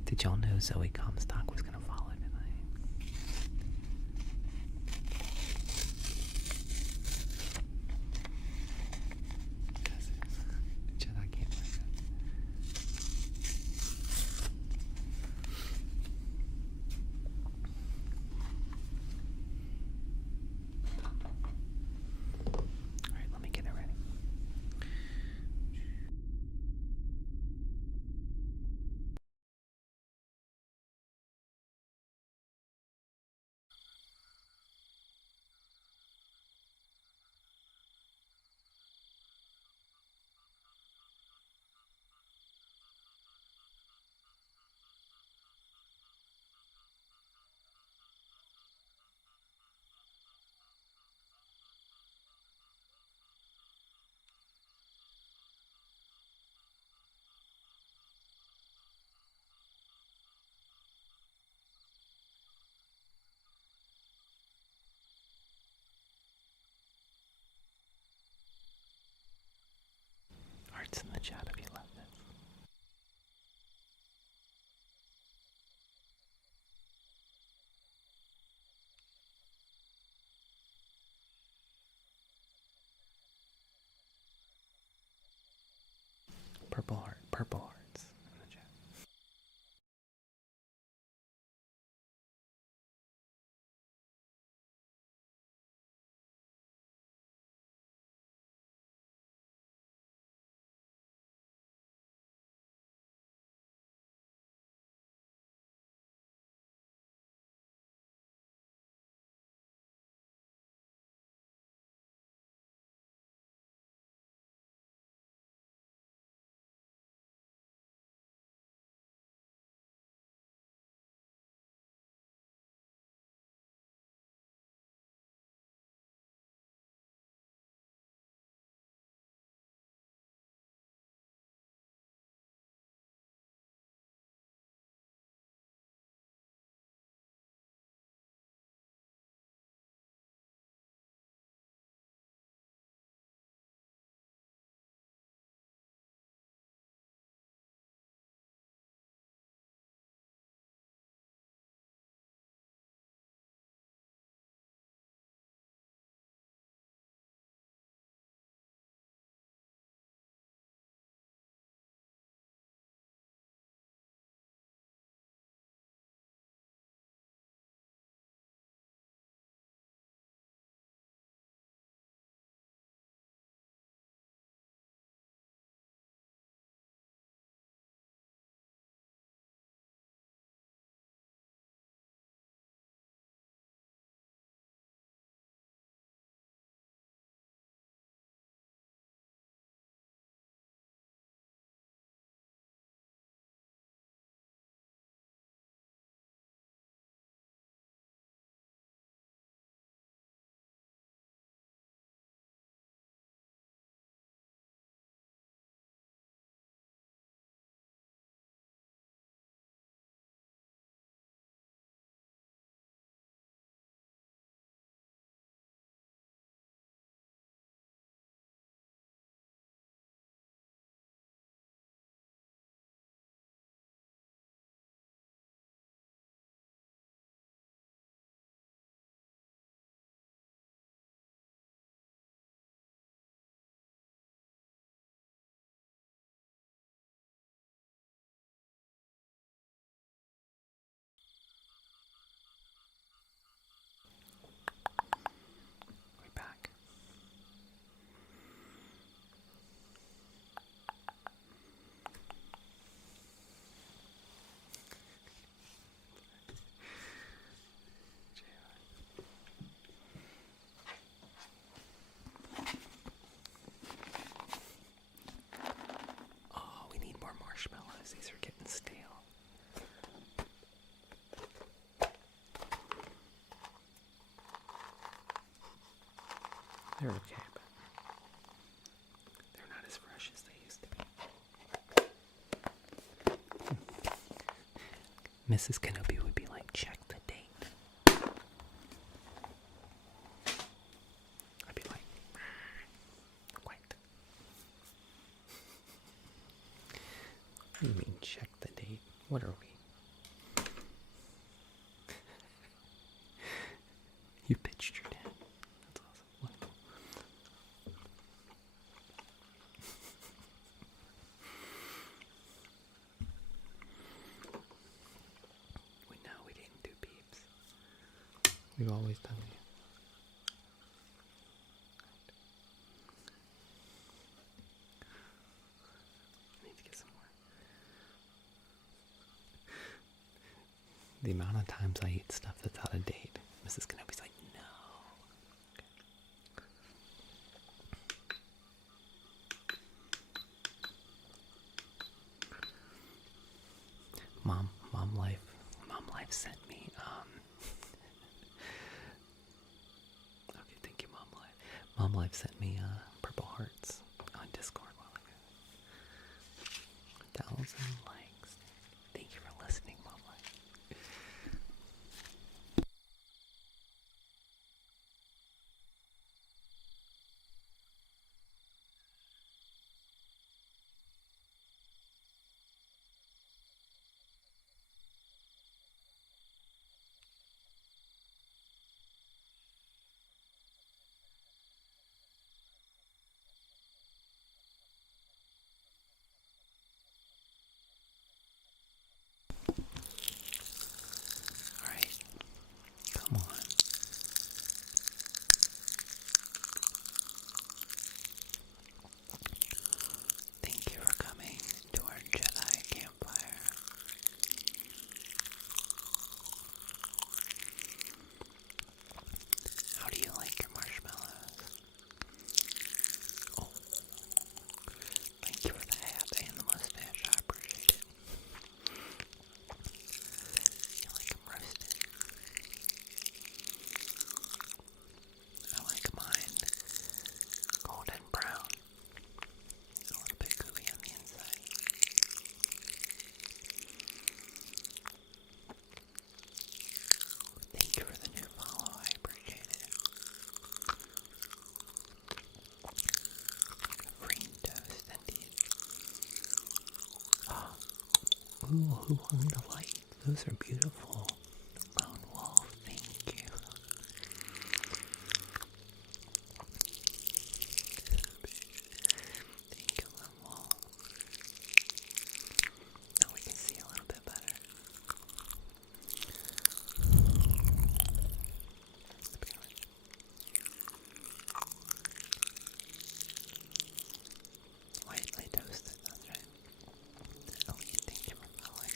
Did y'all know Zoe Comstock was gonna follow tonight? Does it? Jedi campfire. All right, let me get it ready. Hearts in the chat if you love this. Purple hearts in the chat. marshmallows. These are getting stale. They're okay, but they're not as fresh as they used to be. Mrs. Kenobi would be like, check the date. I'd be like, what? What do you mean, check the date? What are we? You pitched your dad. That's awesome. Wonderful. We didn't do peeps. We've always done you. I need to get some more. The amount of times I eat stuff that's out of date, Mrs. Kenobi's like, no. Mom Life sent me, okay, thank you, Mom Life. Mom Life sent me, purple hearts on Discord a while ago. 1,000 likes. Thank you for listening, Mom Life. Alright, come on. Thank you for coming to our Jedi campfire. How do you like your marshmallows? Oh, thank you for the hat and the mustache. I appreciate it. You like them roasted? I like mine golden brown. A little bit gooey on the inside. Thank you for the new follow. I appreciate it. Green toast, indeed. Oh, ooh, who hung the lights? Those are beautiful. Lone Wolf, thank you. Thank you, Lone Wolf. Now we can see a little bit better. Lightly toasted, that's right. Oh, thank you for following.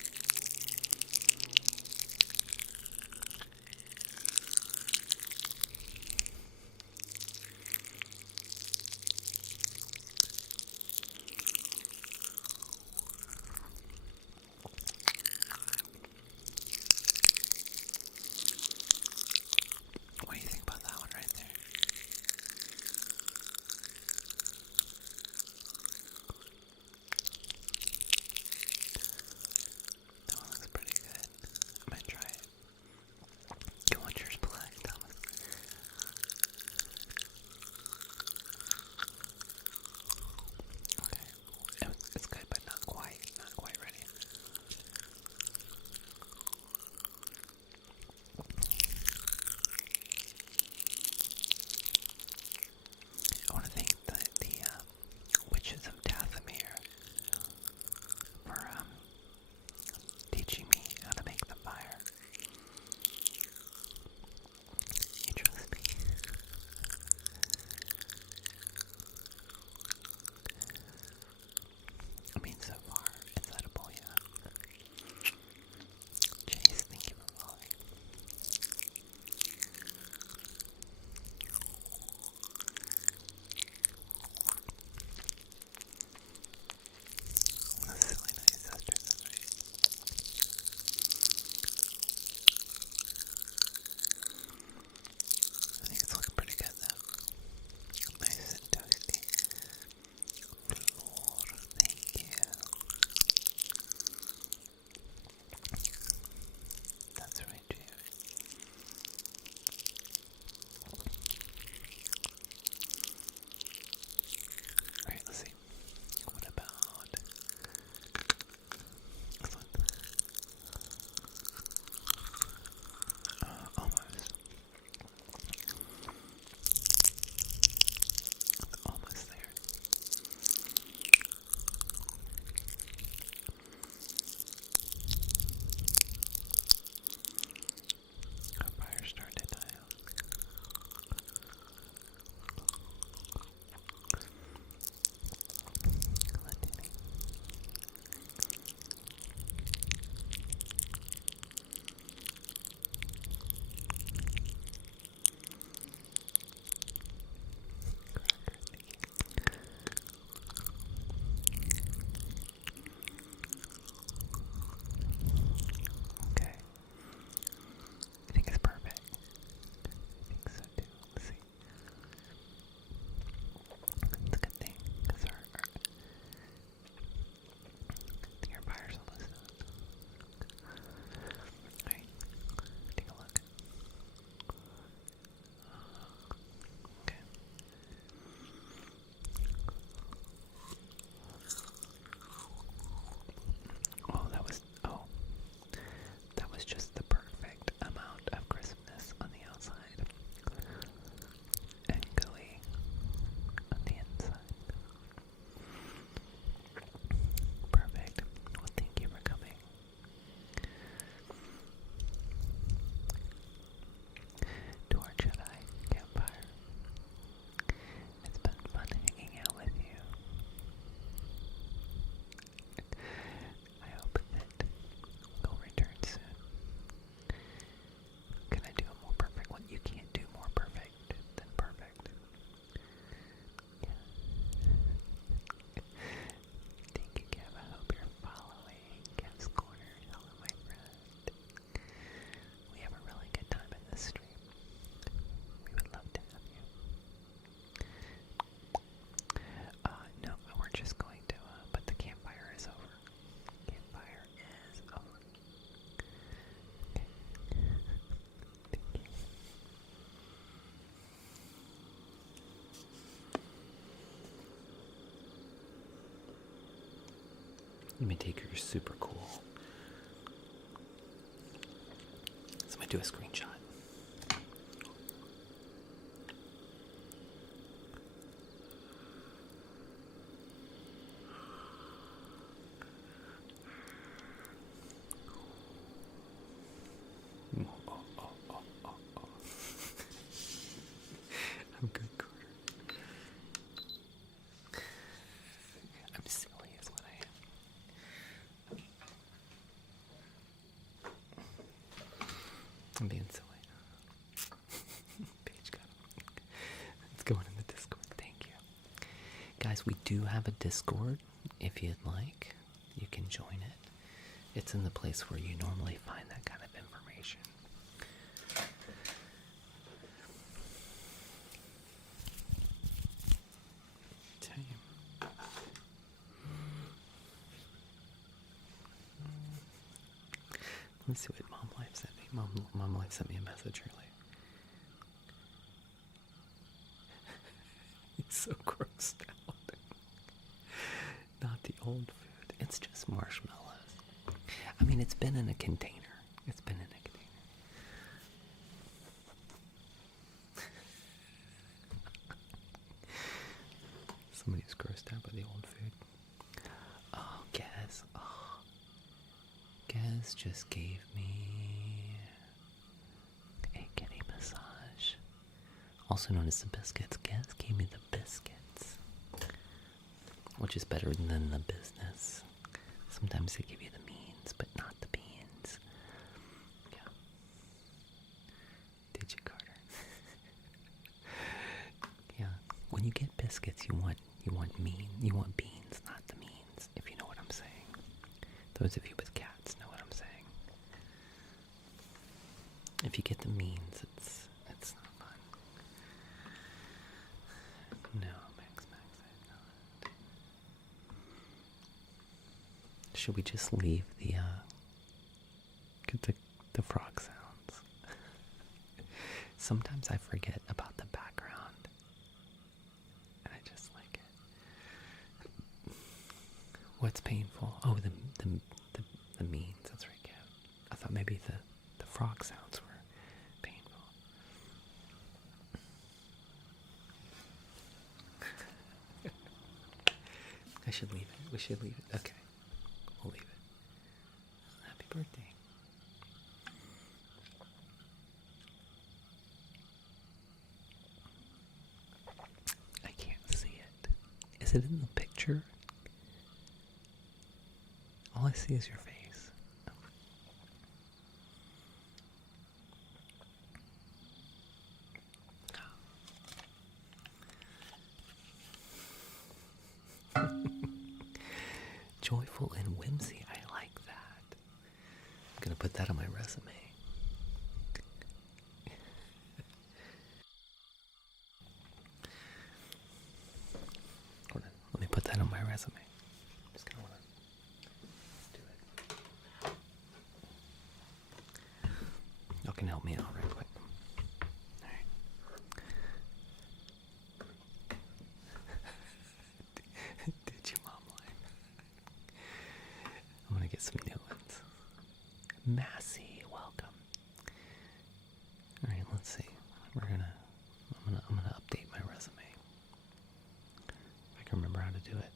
Let me take your super cool. So I'm going to do a screenshot. I'm good, Carter. I'm silly is what I am. I'm being silly. Page got it. It's going in the Discord. Thank you. Guys, we do have a Discord. If you'd like, you can join it. It's in the place where you normally find that kind of information. Tell you. Let me see what Mom Life sent me. Mom Life sent me a message earlier. He's so grossed out. Not the old food. It's just marshmallows. I mean, it's been in a container. It's been in a container. Somebody's grossed out by the old food. Oh, Gaz. Oh. Gaz just gave me a kitty massage. Also known as the biscuits. Gaz gave me the biscuits. Which is better than the business. Sometimes they give you the means, but not the beans. Yeah. Did you, Carter? Yeah. When you get biscuits, you want beans, not the means, if you know what I'm saying. Those of you with cats know what I'm saying. If you get the means, it's not fun. No, Max, I not. Should we just leave the frog sounds? Sometimes I forget about the background, and I just like it. What's painful? Oh, the means. That's right, Kev. I thought maybe the frog sounds were painful. I should leave it. We should leave it. Okay. We'll leave it. Happy birthday. I can't see it. Is it in the picture? All I see is your face. Joyful and whimsy. I like that. I'm going to put that on my resume. Hold on. Let me put that on my resume. I'm just going to want to do it. Y'all can help me out right quick. Alright. Did you, Mom Life? I'm gonna get some new ones. Massey, welcome. Alright, let's see. I'm gonna update my resume. If I can remember how to do it.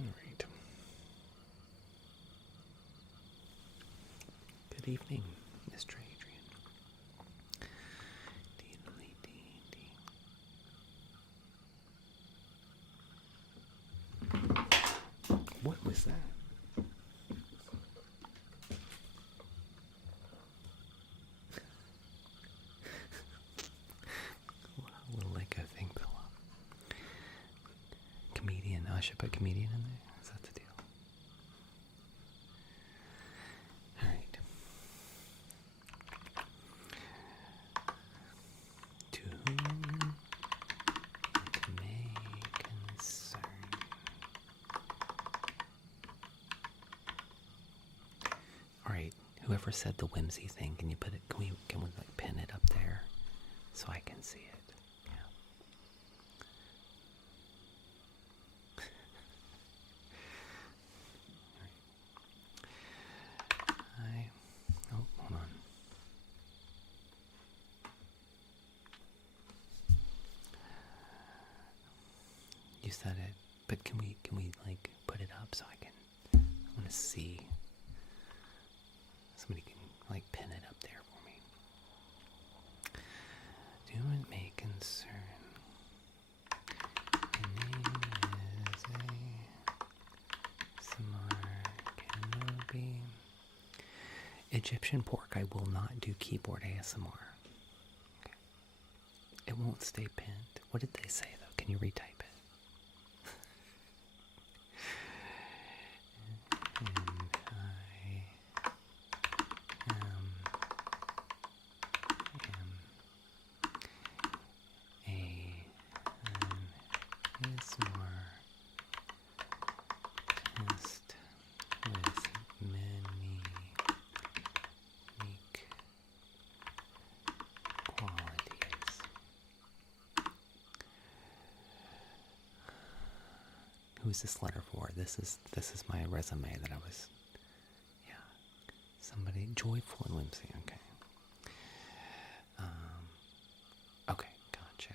Alright. Good evening, Mr. Adrian. What was that? A little like a thing pillow. Comedian. Oh, I should put comedian in there? Is that the deal? Alright. To whom it may concern. Alright, whoever said the whimsy thing, can you put it, can we like pin it up there? so I can see it. Yeah. Oh, hold on. You said it, but can we like put it up so I want to see. Somebody can like pin it up there for me. Do it may concern. The name is Samar Kenobi. Egyptian pork. I will not do keyboard ASMR. Okay. It won't stay pinned. What did they say though? Can you retype it? Who's this letter for? This is my resume that I was, yeah, somebody joyful and whimsy. Okay. Okay, gotcha.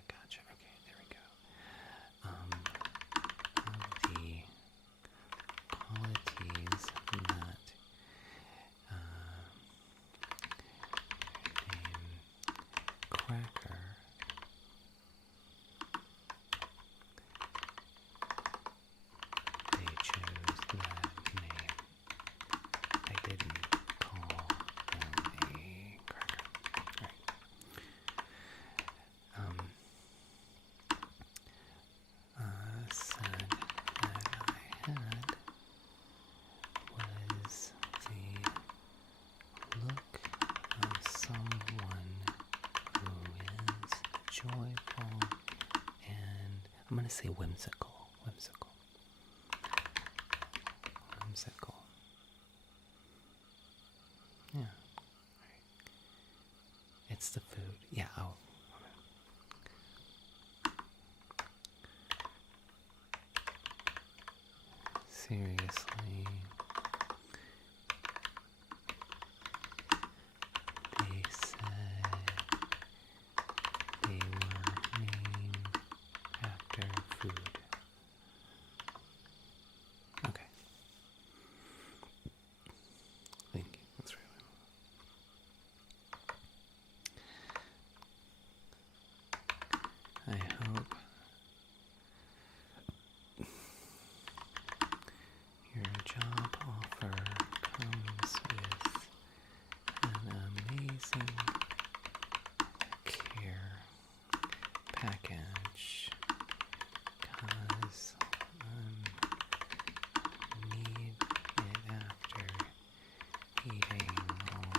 Okay, there we go. The qualities that name Cracker. They chose that name. I didn't call them a cracker. Right. Said that I had was the look of someone who is joyful and I'm going to say whimsical. Yeah. Right. It's the food. Yeah. Oh. Seriously. They said they were named after food. Okay. Thank you. That's really well. I hope your job offer comes with an amazing care package, 'cause need it after eating all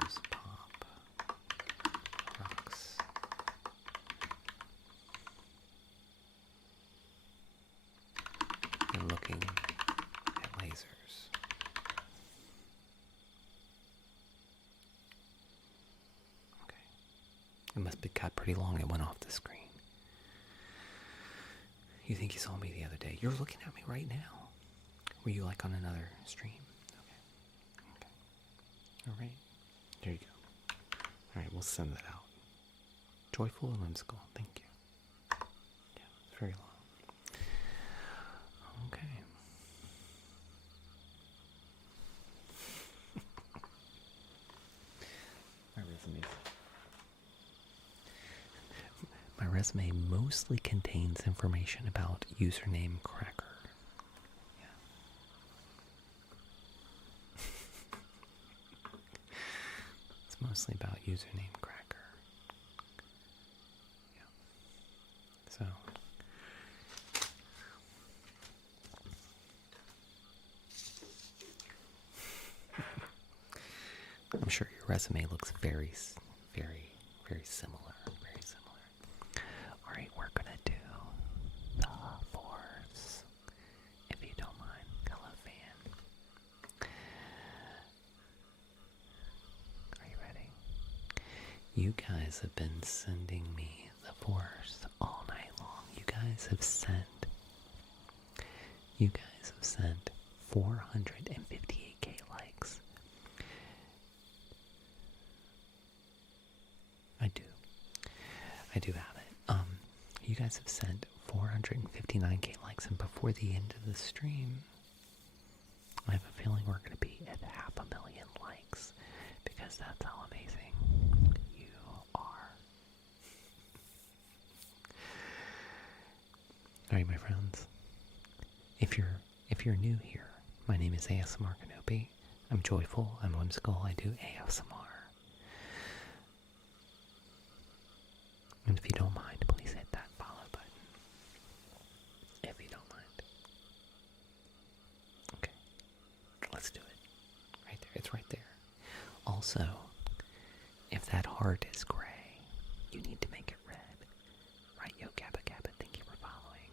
those pop rocks. You're looking at lasers. Okay. It must be cut pretty long. It went off the screen. You think you saw me the other day? You're looking at me right now. Were you like on another stream? Okay. All right. There you go. All right, we'll send that out. Joyful and whimsical. Thank you. Yeah, it's very long. Okay. My resume mostly contains information about username Cracker. Yeah. It's mostly about username Cracker. Yeah. So. I'm sure your resume looks very, very, very similar. Very similar. All right, we're gonna do the fours, if you don't mind. Hello, fan. Are you ready? You guys have been sending me the force all night long. You guys have sent 458k likes. I do have it. You guys have sent 459k likes, and before the end of the stream, I have a feeling we're going to be at 500,000 likes, because that's how amazing you are. Alright, my friends. If you're new here, my name is ASMR Kenobi. I'm joyful, I'm whimsical, I do ASMR. And if you don't mind, please hit that follow button. If you don't mind. Okay. Let's do it. Right there. It's right there. Also, if that heart is gray, you need to make it red. Right, yo, Kappa Kappa, thank you for following.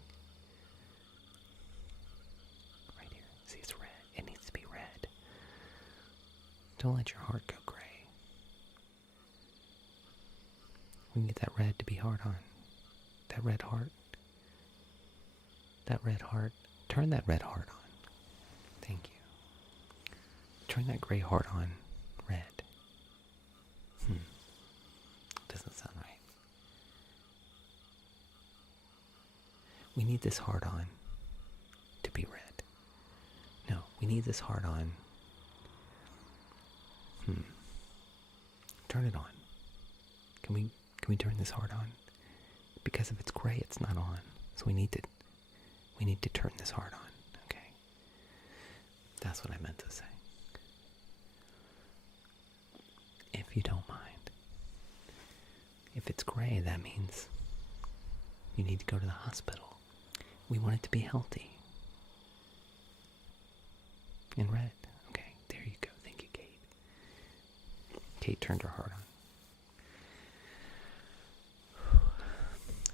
Right here. See, it's red. It needs to be red. Don't let your heart go gray. We need that red to be hard on. That red heart. That red heart. Turn that red heart on. Thank you. Turn that gray heart on red. Doesn't sound right. We need this heart on to be red. No, we need this heart on. Turn it on. Can we turn this heart on? Because if it's gray, it's not on. So we need to turn this heart on. Okay. That's what I meant to say. If you don't mind. If it's gray, that means you need to go to the hospital. We want it to be healthy. In red. Okay, there you go. Thank you, Kate. Kate turned her heart on.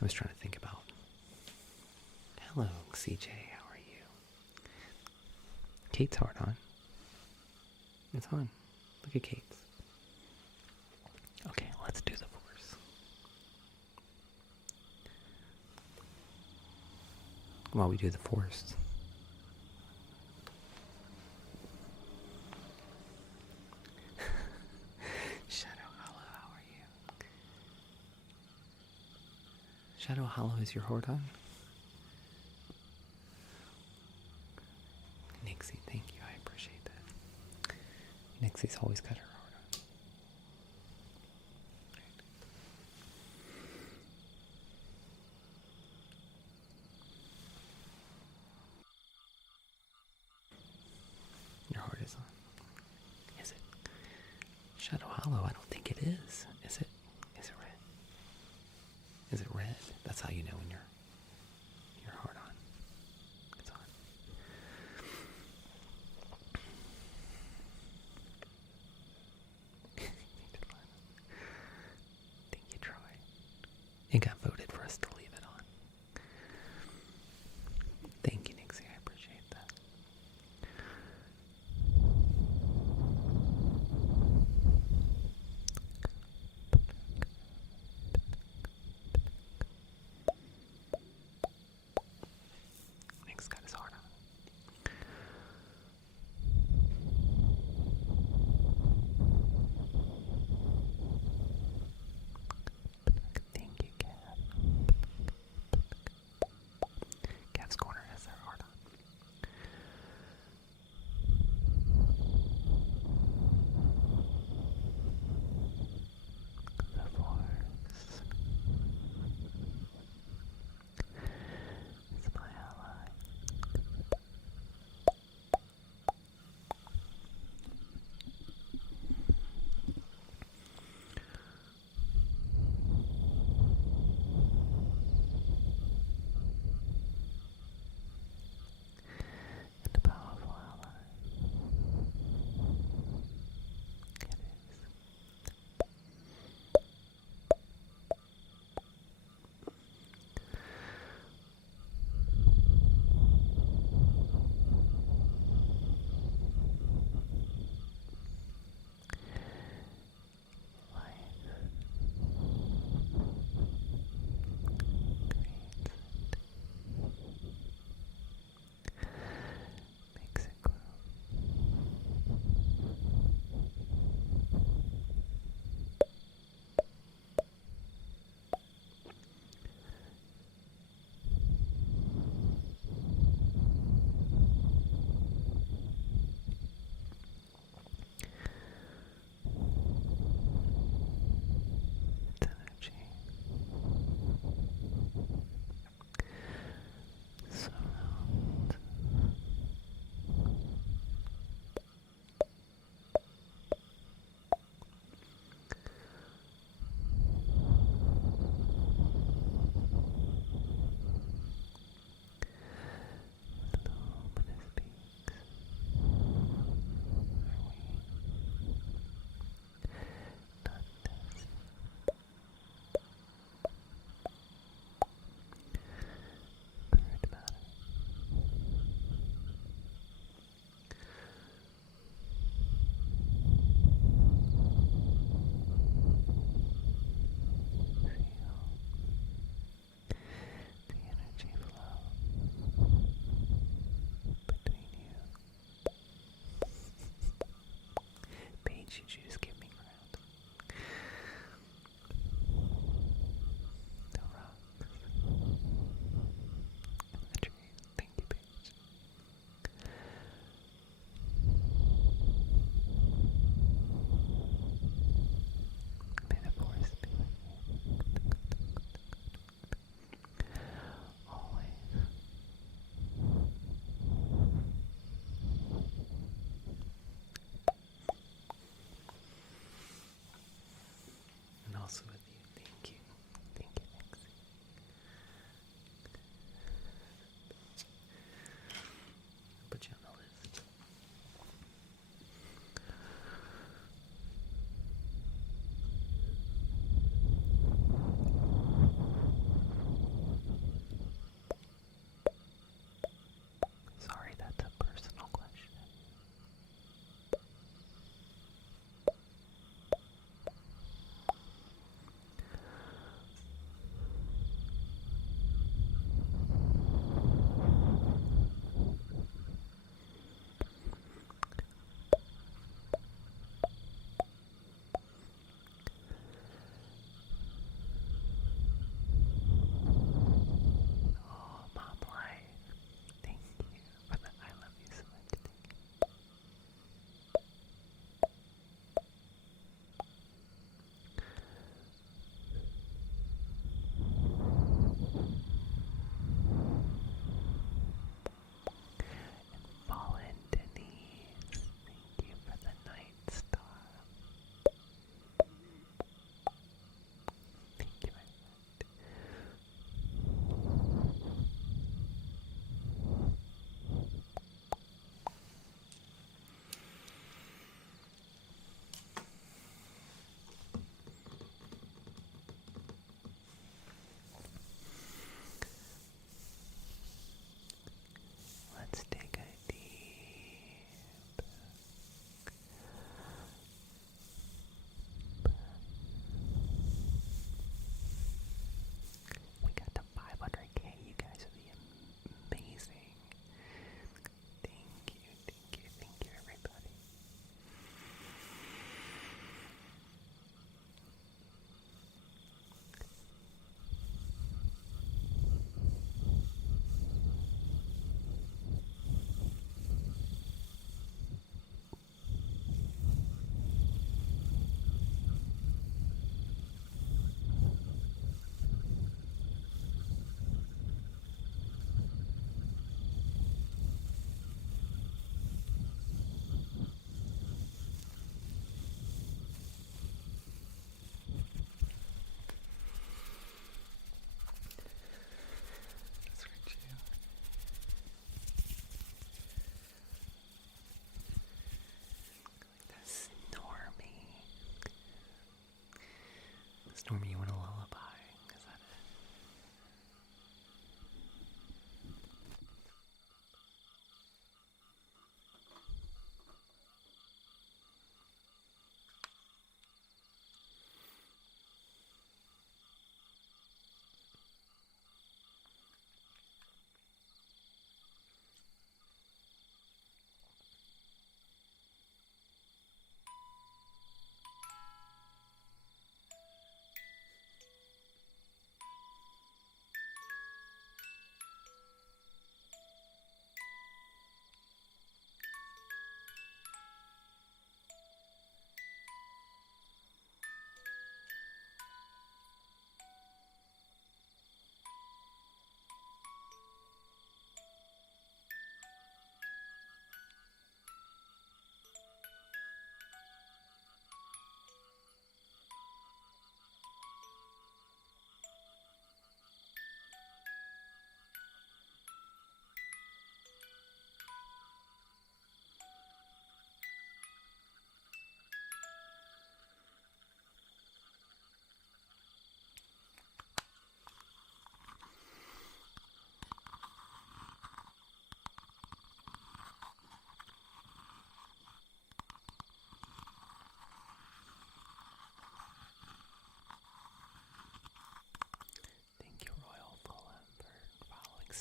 I was trying to think about. Hello, CJ. How are you? Kate's heart on. It's on. Look at Kate's. Okay, let's do the force. While we do the force. Shadow Hollow, how are you? Shadow Hollow, is your heart on? Nixie, thank you. I appreciate that. Nixie's always got her heart on. Right. Your heart is on. Is it? Shadow Hollow, I don't think it is. Is it? Is it red? Is it red? That's how you know when you're hard on. It's on. Thank you, Troy. It got voted for us to leave it on. Thank you, Nixie. I appreciate that.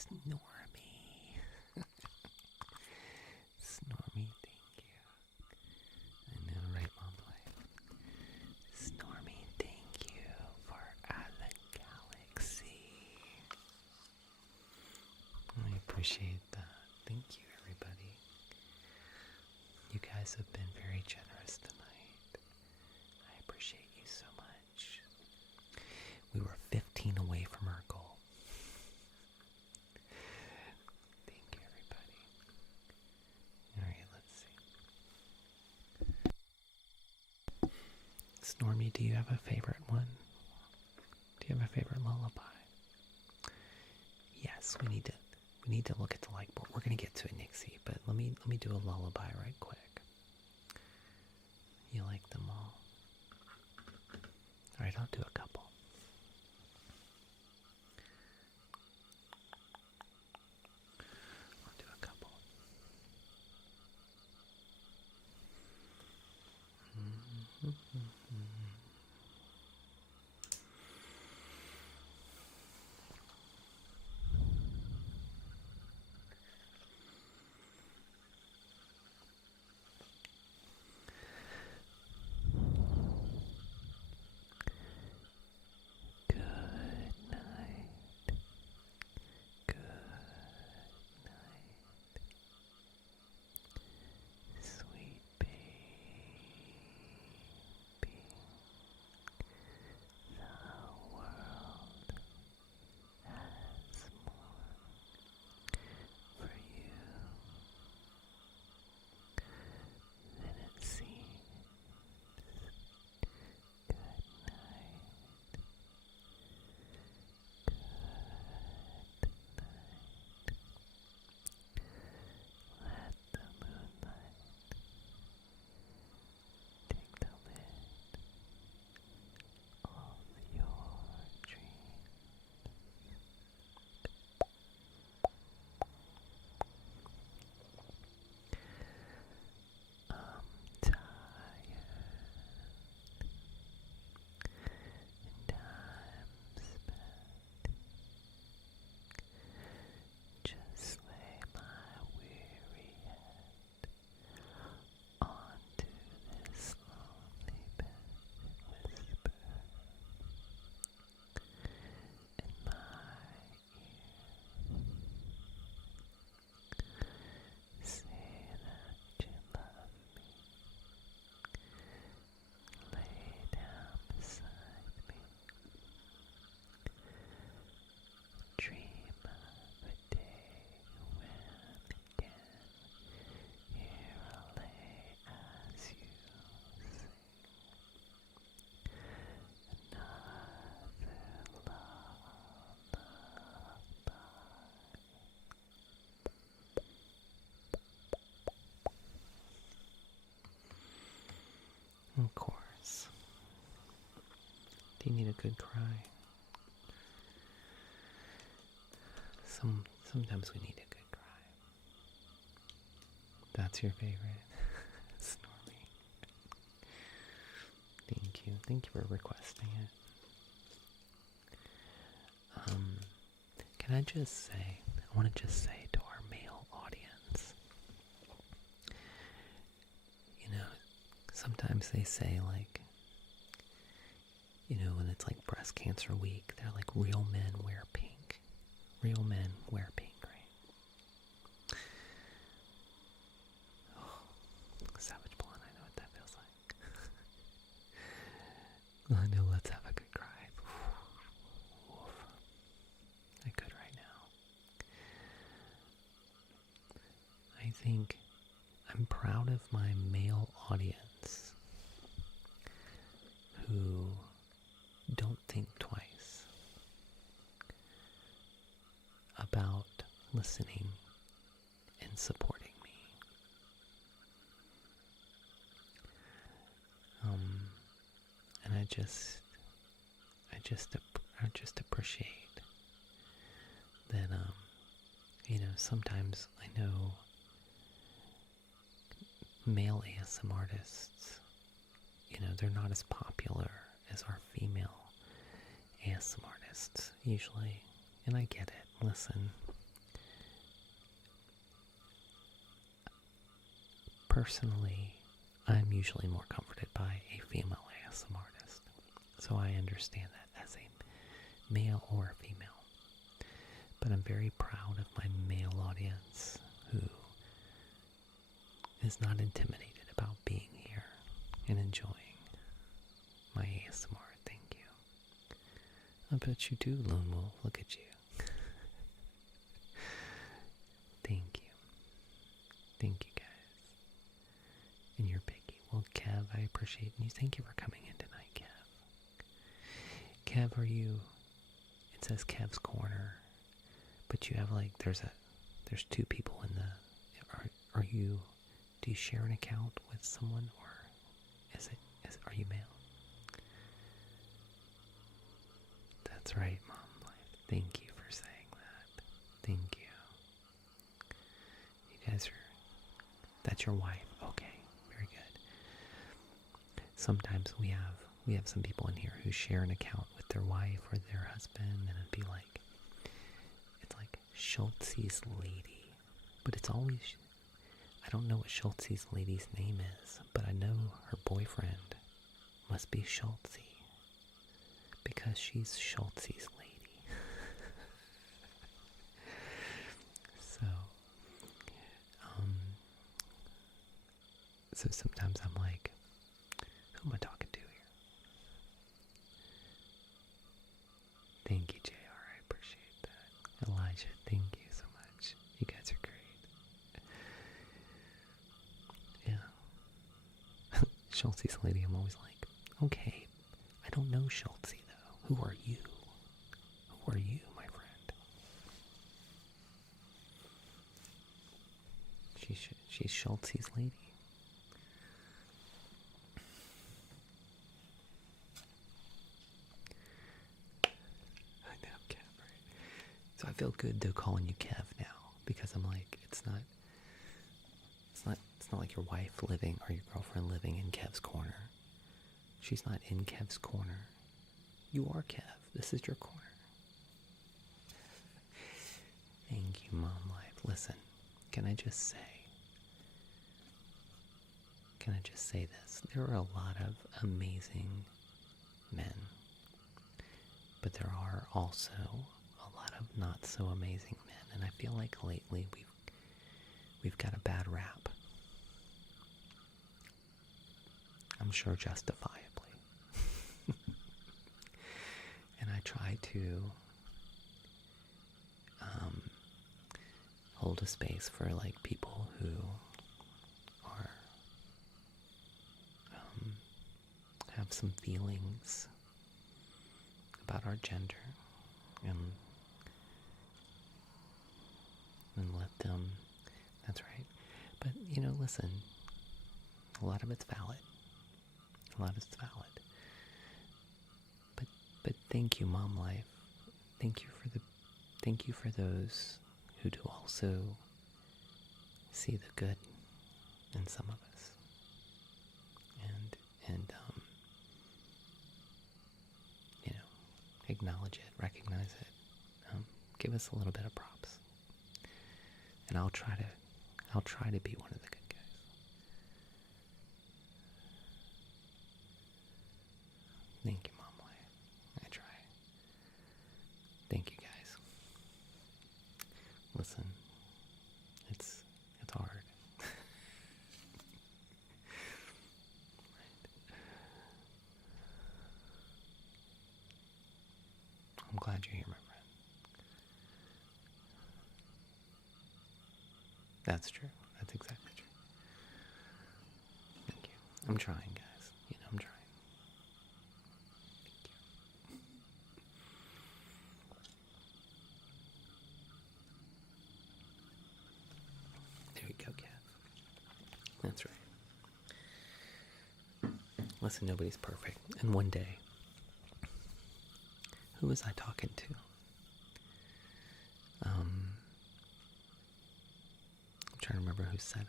Snormy. Snormy, thank you. I know, right, Mom Life? Snormy, thank you for the galaxy. I appreciate that. Thank you, everybody. You guys have been very generous tonight. I appreciate you so much. We were 15 away from our goal. Thank you, everybody. Alright, let's see. Stormy, do you have a favorite one? Do you have a favorite lullaby? Yes, we need to look at the like board. We're gonna get to it, Nixie, but let me do a lullaby right quick. You like them all? Alright, I'll do a couple. Of course. Do you need a good cry? Sometimes we need a good cry. That's your favorite. Snormy. Thank you. Thank you for requesting it. Can I just say, I want to just say to our male audience, you know, sometimes they say like, you know, when it's like breast cancer week, they're like, real men wear pink. Real men wear pink, right? Oh, Savage Blonde, I know what that feels like. I know, let's have a good cry. I could right now. I think I'm proud of my male audience who don't think twice about listening and supporting me. And I just appreciate that, you know, sometimes I know male ASM artists, you know, they're not as popular as our female ASM artists usually, and I get it. Listen, personally, I'm usually more comforted by a female ASM artist. So I understand that as a male or a female. But I'm very proud of my male audience who is not intimidated about being here and enjoying my ASMR. Thank you. I bet you do, Lone Wolf. Look at you. Thank you. Thank you, guys. And you're picky. Well, Kev, I appreciate you. Thank you for coming in tonight, Kev. Kev, are you... It says Kev's Corner. But you have there's two people in the... Are you... Do you share an account with someone, or are you male? That's right, Mom Life. Thank you for saying that. Thank you. You guys that's your wife. Okay, very good. Sometimes we have some people in here who share an account with their wife or their husband, and it's like Schultz's lady. But it's always, I don't know what Schultz's lady's name is, but I know her boyfriend must be Schultzy, because she's Schultz's lady. So sometimes I'm like, who am I talking to here? Thank you, JR. I appreciate that. Elijah, thank you so much. You guys are great. Yeah. Schultz's lady, I'm always like, okay, I don't know Schultzy though. Who are you? Who are you, my friend? She's Schultz's lady. So I feel good though calling you Kev now, because I'm like, it's not like your wife living or your girlfriend living in Kev's corner. She's not in Kev's corner. You are Kev. This is your corner. Thank you, Mom Life. Listen, can I just say this? There are a lot of amazing men, but there are also a lot of not so amazing men, and I feel like lately we've got a bad rap. I'm sure justifiably. And I try to hold a space for like people who are have some feelings about our gender, and let them, that's right. But, listen, a lot of it's valid. But thank you, Mom Life. Thank you for those who do also see the good in some of us. And acknowledge it, recognize it, give us a little bit of props. And I'll try to be one of the good guys. Thank you, Mom Life. I try. Thank you, guys. Listen, it's hard. I'm glad you're here, my friend. That's true. That's exactly true. Thank you. I'm trying, guys. I'm trying. Thank you. There you go, Kev. That's right. Listen, nobody's perfect. And one day, who was I talking to? I'm trying to remember who said it.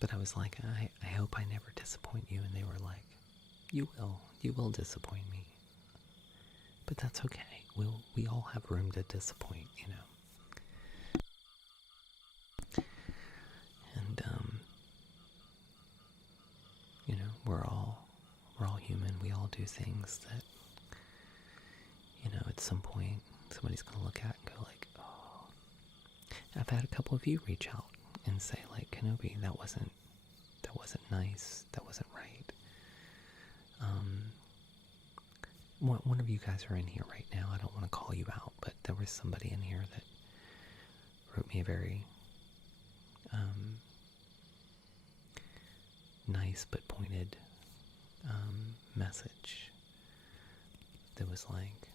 But I was like, I hope I never disappoint you. And they were like, you will disappoint me. But that's okay. We all have room to disappoint, we all do things that, at some point somebody's going to look at and go like, oh. I've had a couple of you reach out and say like, Kenobi, that wasn't nice, that wasn't right. One of you guys are in here right now. I don't want to call you out, but there was somebody in here that wrote me a very nice but pointed message that was like,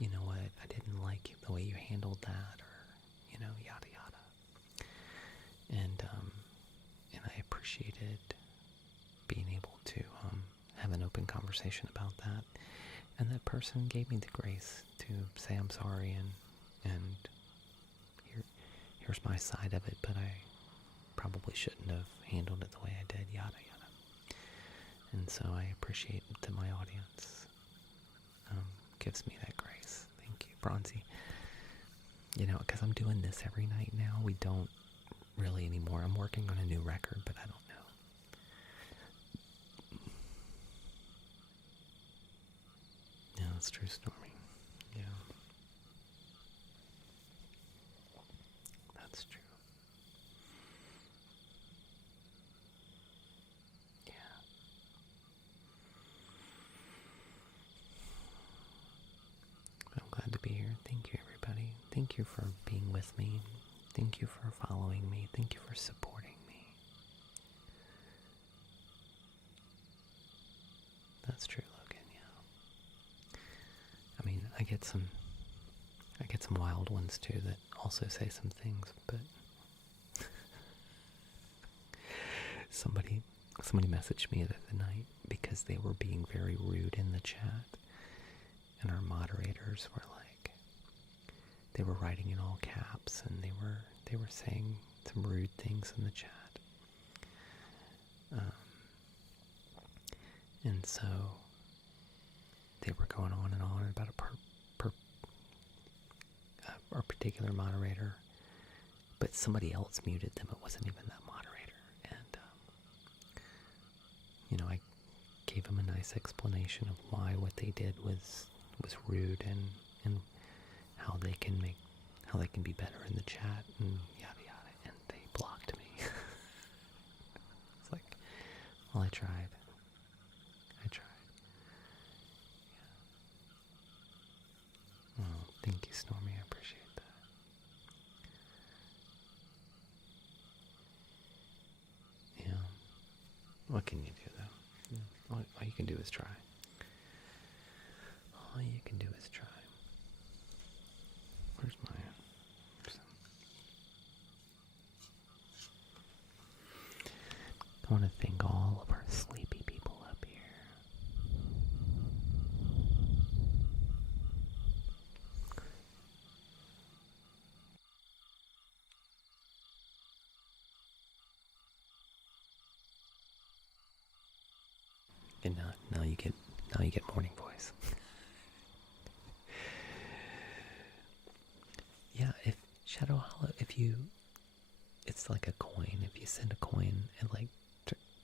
you know what, I didn't like the way you handled that, or, yada yada. And I appreciated being able to have an open conversation about that. And that person gave me the grace to say I'm sorry, and here's my side of it, but I probably shouldn't have handled it the way I did, yada yada. And so I appreciate that my audience gives me that grace. Thank you, Bronzy. Because I'm doing this every night now. We don't really anymore. I'm working on a new record, but I don't know. Yeah, that's true, Stormy. Yeah. That's true. Yeah. I'm glad to be here. Thank you, everybody. Thank you for being with me. Thank you for following me. Thank you for supporting me. That's true, Logan, yeah. I mean, I get some wild ones too that also say some things, but somebody messaged me the other night because they were being very rude in the chat, and our moderators were like, they were writing in all caps, and they were saying some rude things in the chat. And so they were going on and on about a particular moderator, but somebody else muted them. It wasn't even that moderator. And, I gave them a nice explanation of why what they did was rude, and how they can be better in the chat, and yada yada, and they blocked me. It's like, well, I tried. Yeah. Oh, thank you, Stormy. I appreciate that. Yeah. What can you do, though? Yeah. All you can do is try. All you can do is try. Where's my... I want to thank all of our sleepy people up here. And now you get morning voice. Yeah, if Shadow Hollow, it's like a coin. If you send a coin, and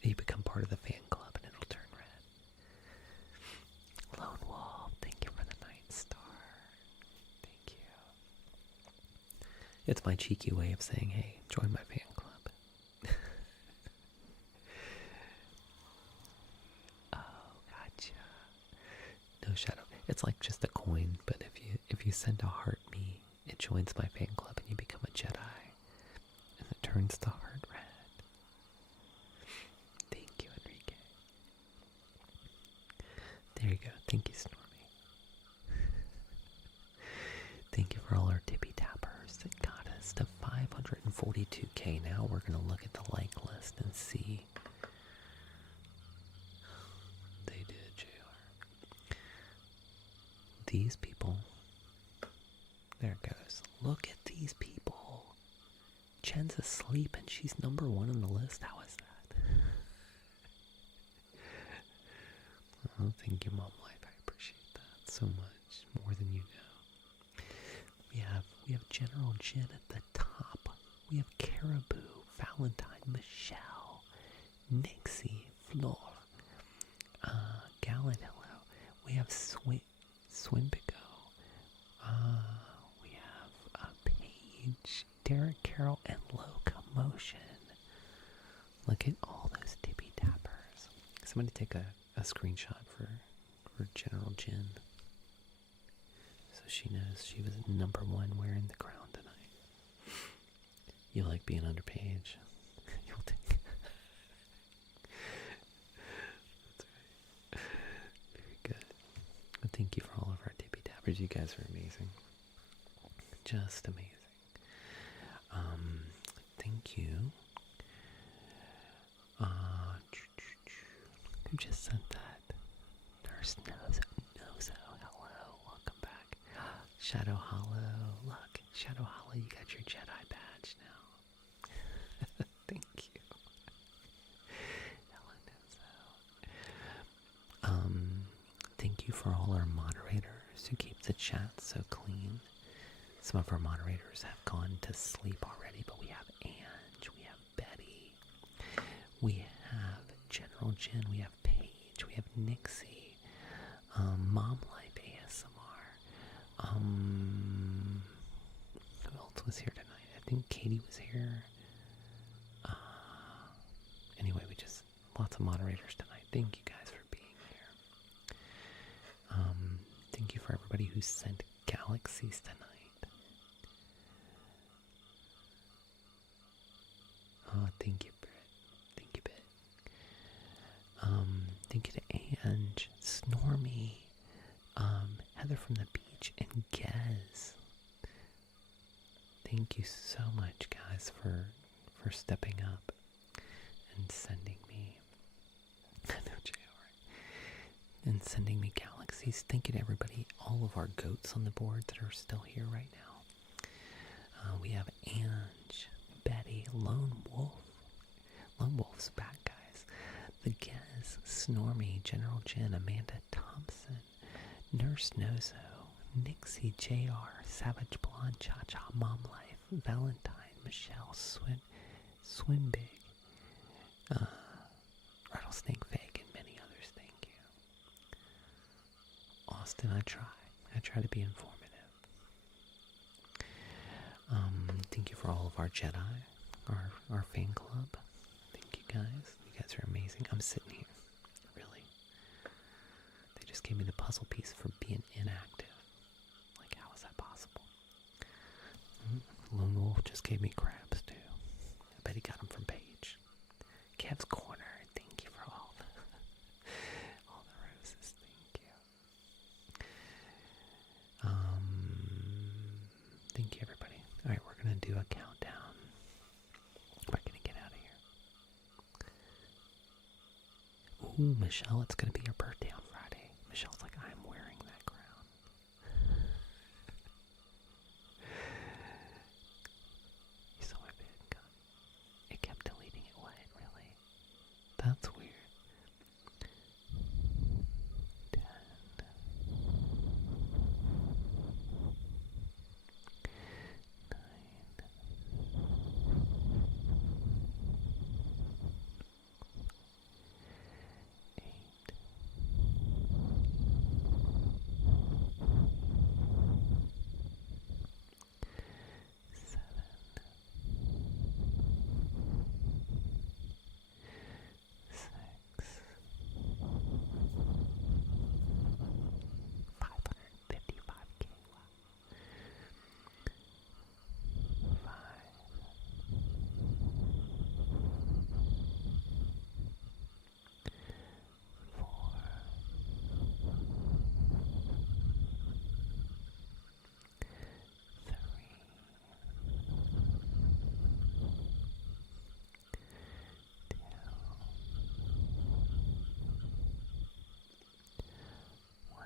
you become part of the fan club, and it'll turn red. Lone Wolf, thank you for the 9 star. Thank you. It's my cheeky way of saying, hey, join my fan club. Oh, gotcha. No, Shadow. It's like just a coin, but if you send a heart me, it joins my fan club, and you become a Jedi. And it turns the heart red. Thank you, Enrique. There you go. Thank you, Stormy. Thank you for all our tippy tappers that got us to 542k. Now we're going to look at the like list and see. They did, JR. These people. There it goes. Look at these people. Jen's asleep and she's number 1 on the list. How is that? Oh, thank you, Mom Life. I appreciate that so much. More than you know. We have General Jin at the top. We have Caribou, Valentine, Michelle, Nixie, Flor, Gallant Swimbigo. We have Paige, Derek Carroll, and Locomotion. Look at all those tippy tappers. Somebody take a screenshot for General Jen, so she knows she was number one wearing the crown tonight. You like being under Paige? You'll take. That's right. Very good. Well, thank you for all of our tippy tappers. You guys are amazing. Just amazing. Thank you. Who just sent that? Nurse Nozo. Hello. Welcome back. Shadow Hollow. Look, Shadow Hollow, you got your Jedi badge now. Thank you. Hello, Nozo. Thank you for all our moderators who keep the chat so clean. Some of our moderators have gone to sleep already, but we have Ange, we have Betty, we have General Jen, we have Paige, we have Nixie, Mom Life ASMR, who else was here tonight? I think Katie was here. Anyway, lots of moderators tonight. Thank you guys for being here. Thank you for everybody who sent galaxies tonight. Oh, thank you, Britt. Thank you, Britt. Thank you to Ange, Snormy, Heather from the beach, and Gez. Thank you so much, guys, for stepping up and sending me. And sending me galaxies. Thank you to everybody, all of our goats on the board that are still here right now. We have Ange, Betty, Lone Wolf. Lone Wolf's back, guys. The Gez, Snormy, General Jen, Amanda Thompson, Nurse Nozo, Nixie JR, Savage Blonde, Cha-Cha, Mom Life, Valentine, Michelle, Swim Big, Rattlesnake Fake, and many others. Thank you. Austin, I try to be informative. Thank you for all of our Jedi, our fan club. Thank you guys. You guys are amazing. I'm sitting here. Really. They just gave me the puzzle piece for being inactive. Like, how is that possible? Lone Wolf just gave me crabs, too. I bet he got them from Paige. Kev's Corner. Thank you for all the roses. Thank you. Thank you, everybody. All right, we're going to do a countdown. We're going to get out of here. Ooh, Michelle, it's going to be your birthday on Friday. Michelle's like, I'm wearing that crown. You saw my vid gun. It kept deleting it. What? Really? That's weird. 10. 9. 8. 7. 6. 555K. Wow. 5. 4. 3. 2. 1.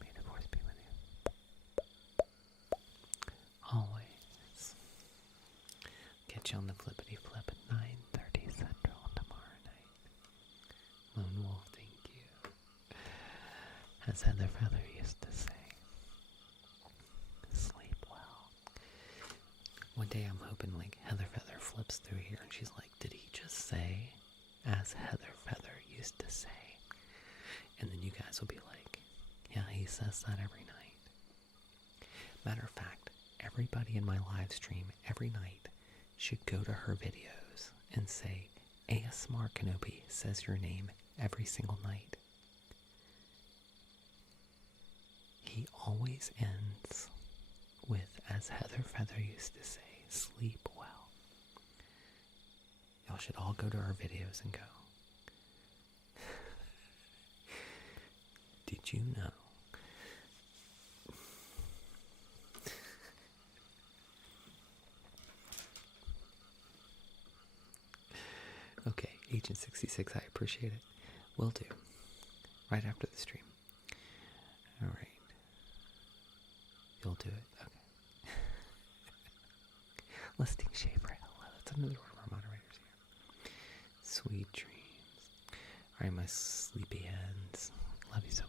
May the force be with you. Always. Catch you on the flippity flip at 9:30 Central tomorrow night. Lone Wolf, thank you. As Heather Feather used to say, sleep well. One day I'm hoping like Heather Feather flips through here and she's like, did he just say, as Heather Feather used to say. And then you guys will be like, yeah, he says that every night. Matter of fact, everybody in my live stream every night should go to her videos and say, ASMR Kenobi says your name every single night. He always ends with, as Heather Feather used to say, sleep well. Y'all should all go to her videos and go, did you know? Okay, Agent 66, I appreciate it. Will do. Right after the stream. Alright. You'll do it? Okay. Listing Shaver, hello. That's another one of our moderators here. Sweet dreams. Alright, my sleepy heads. Love you so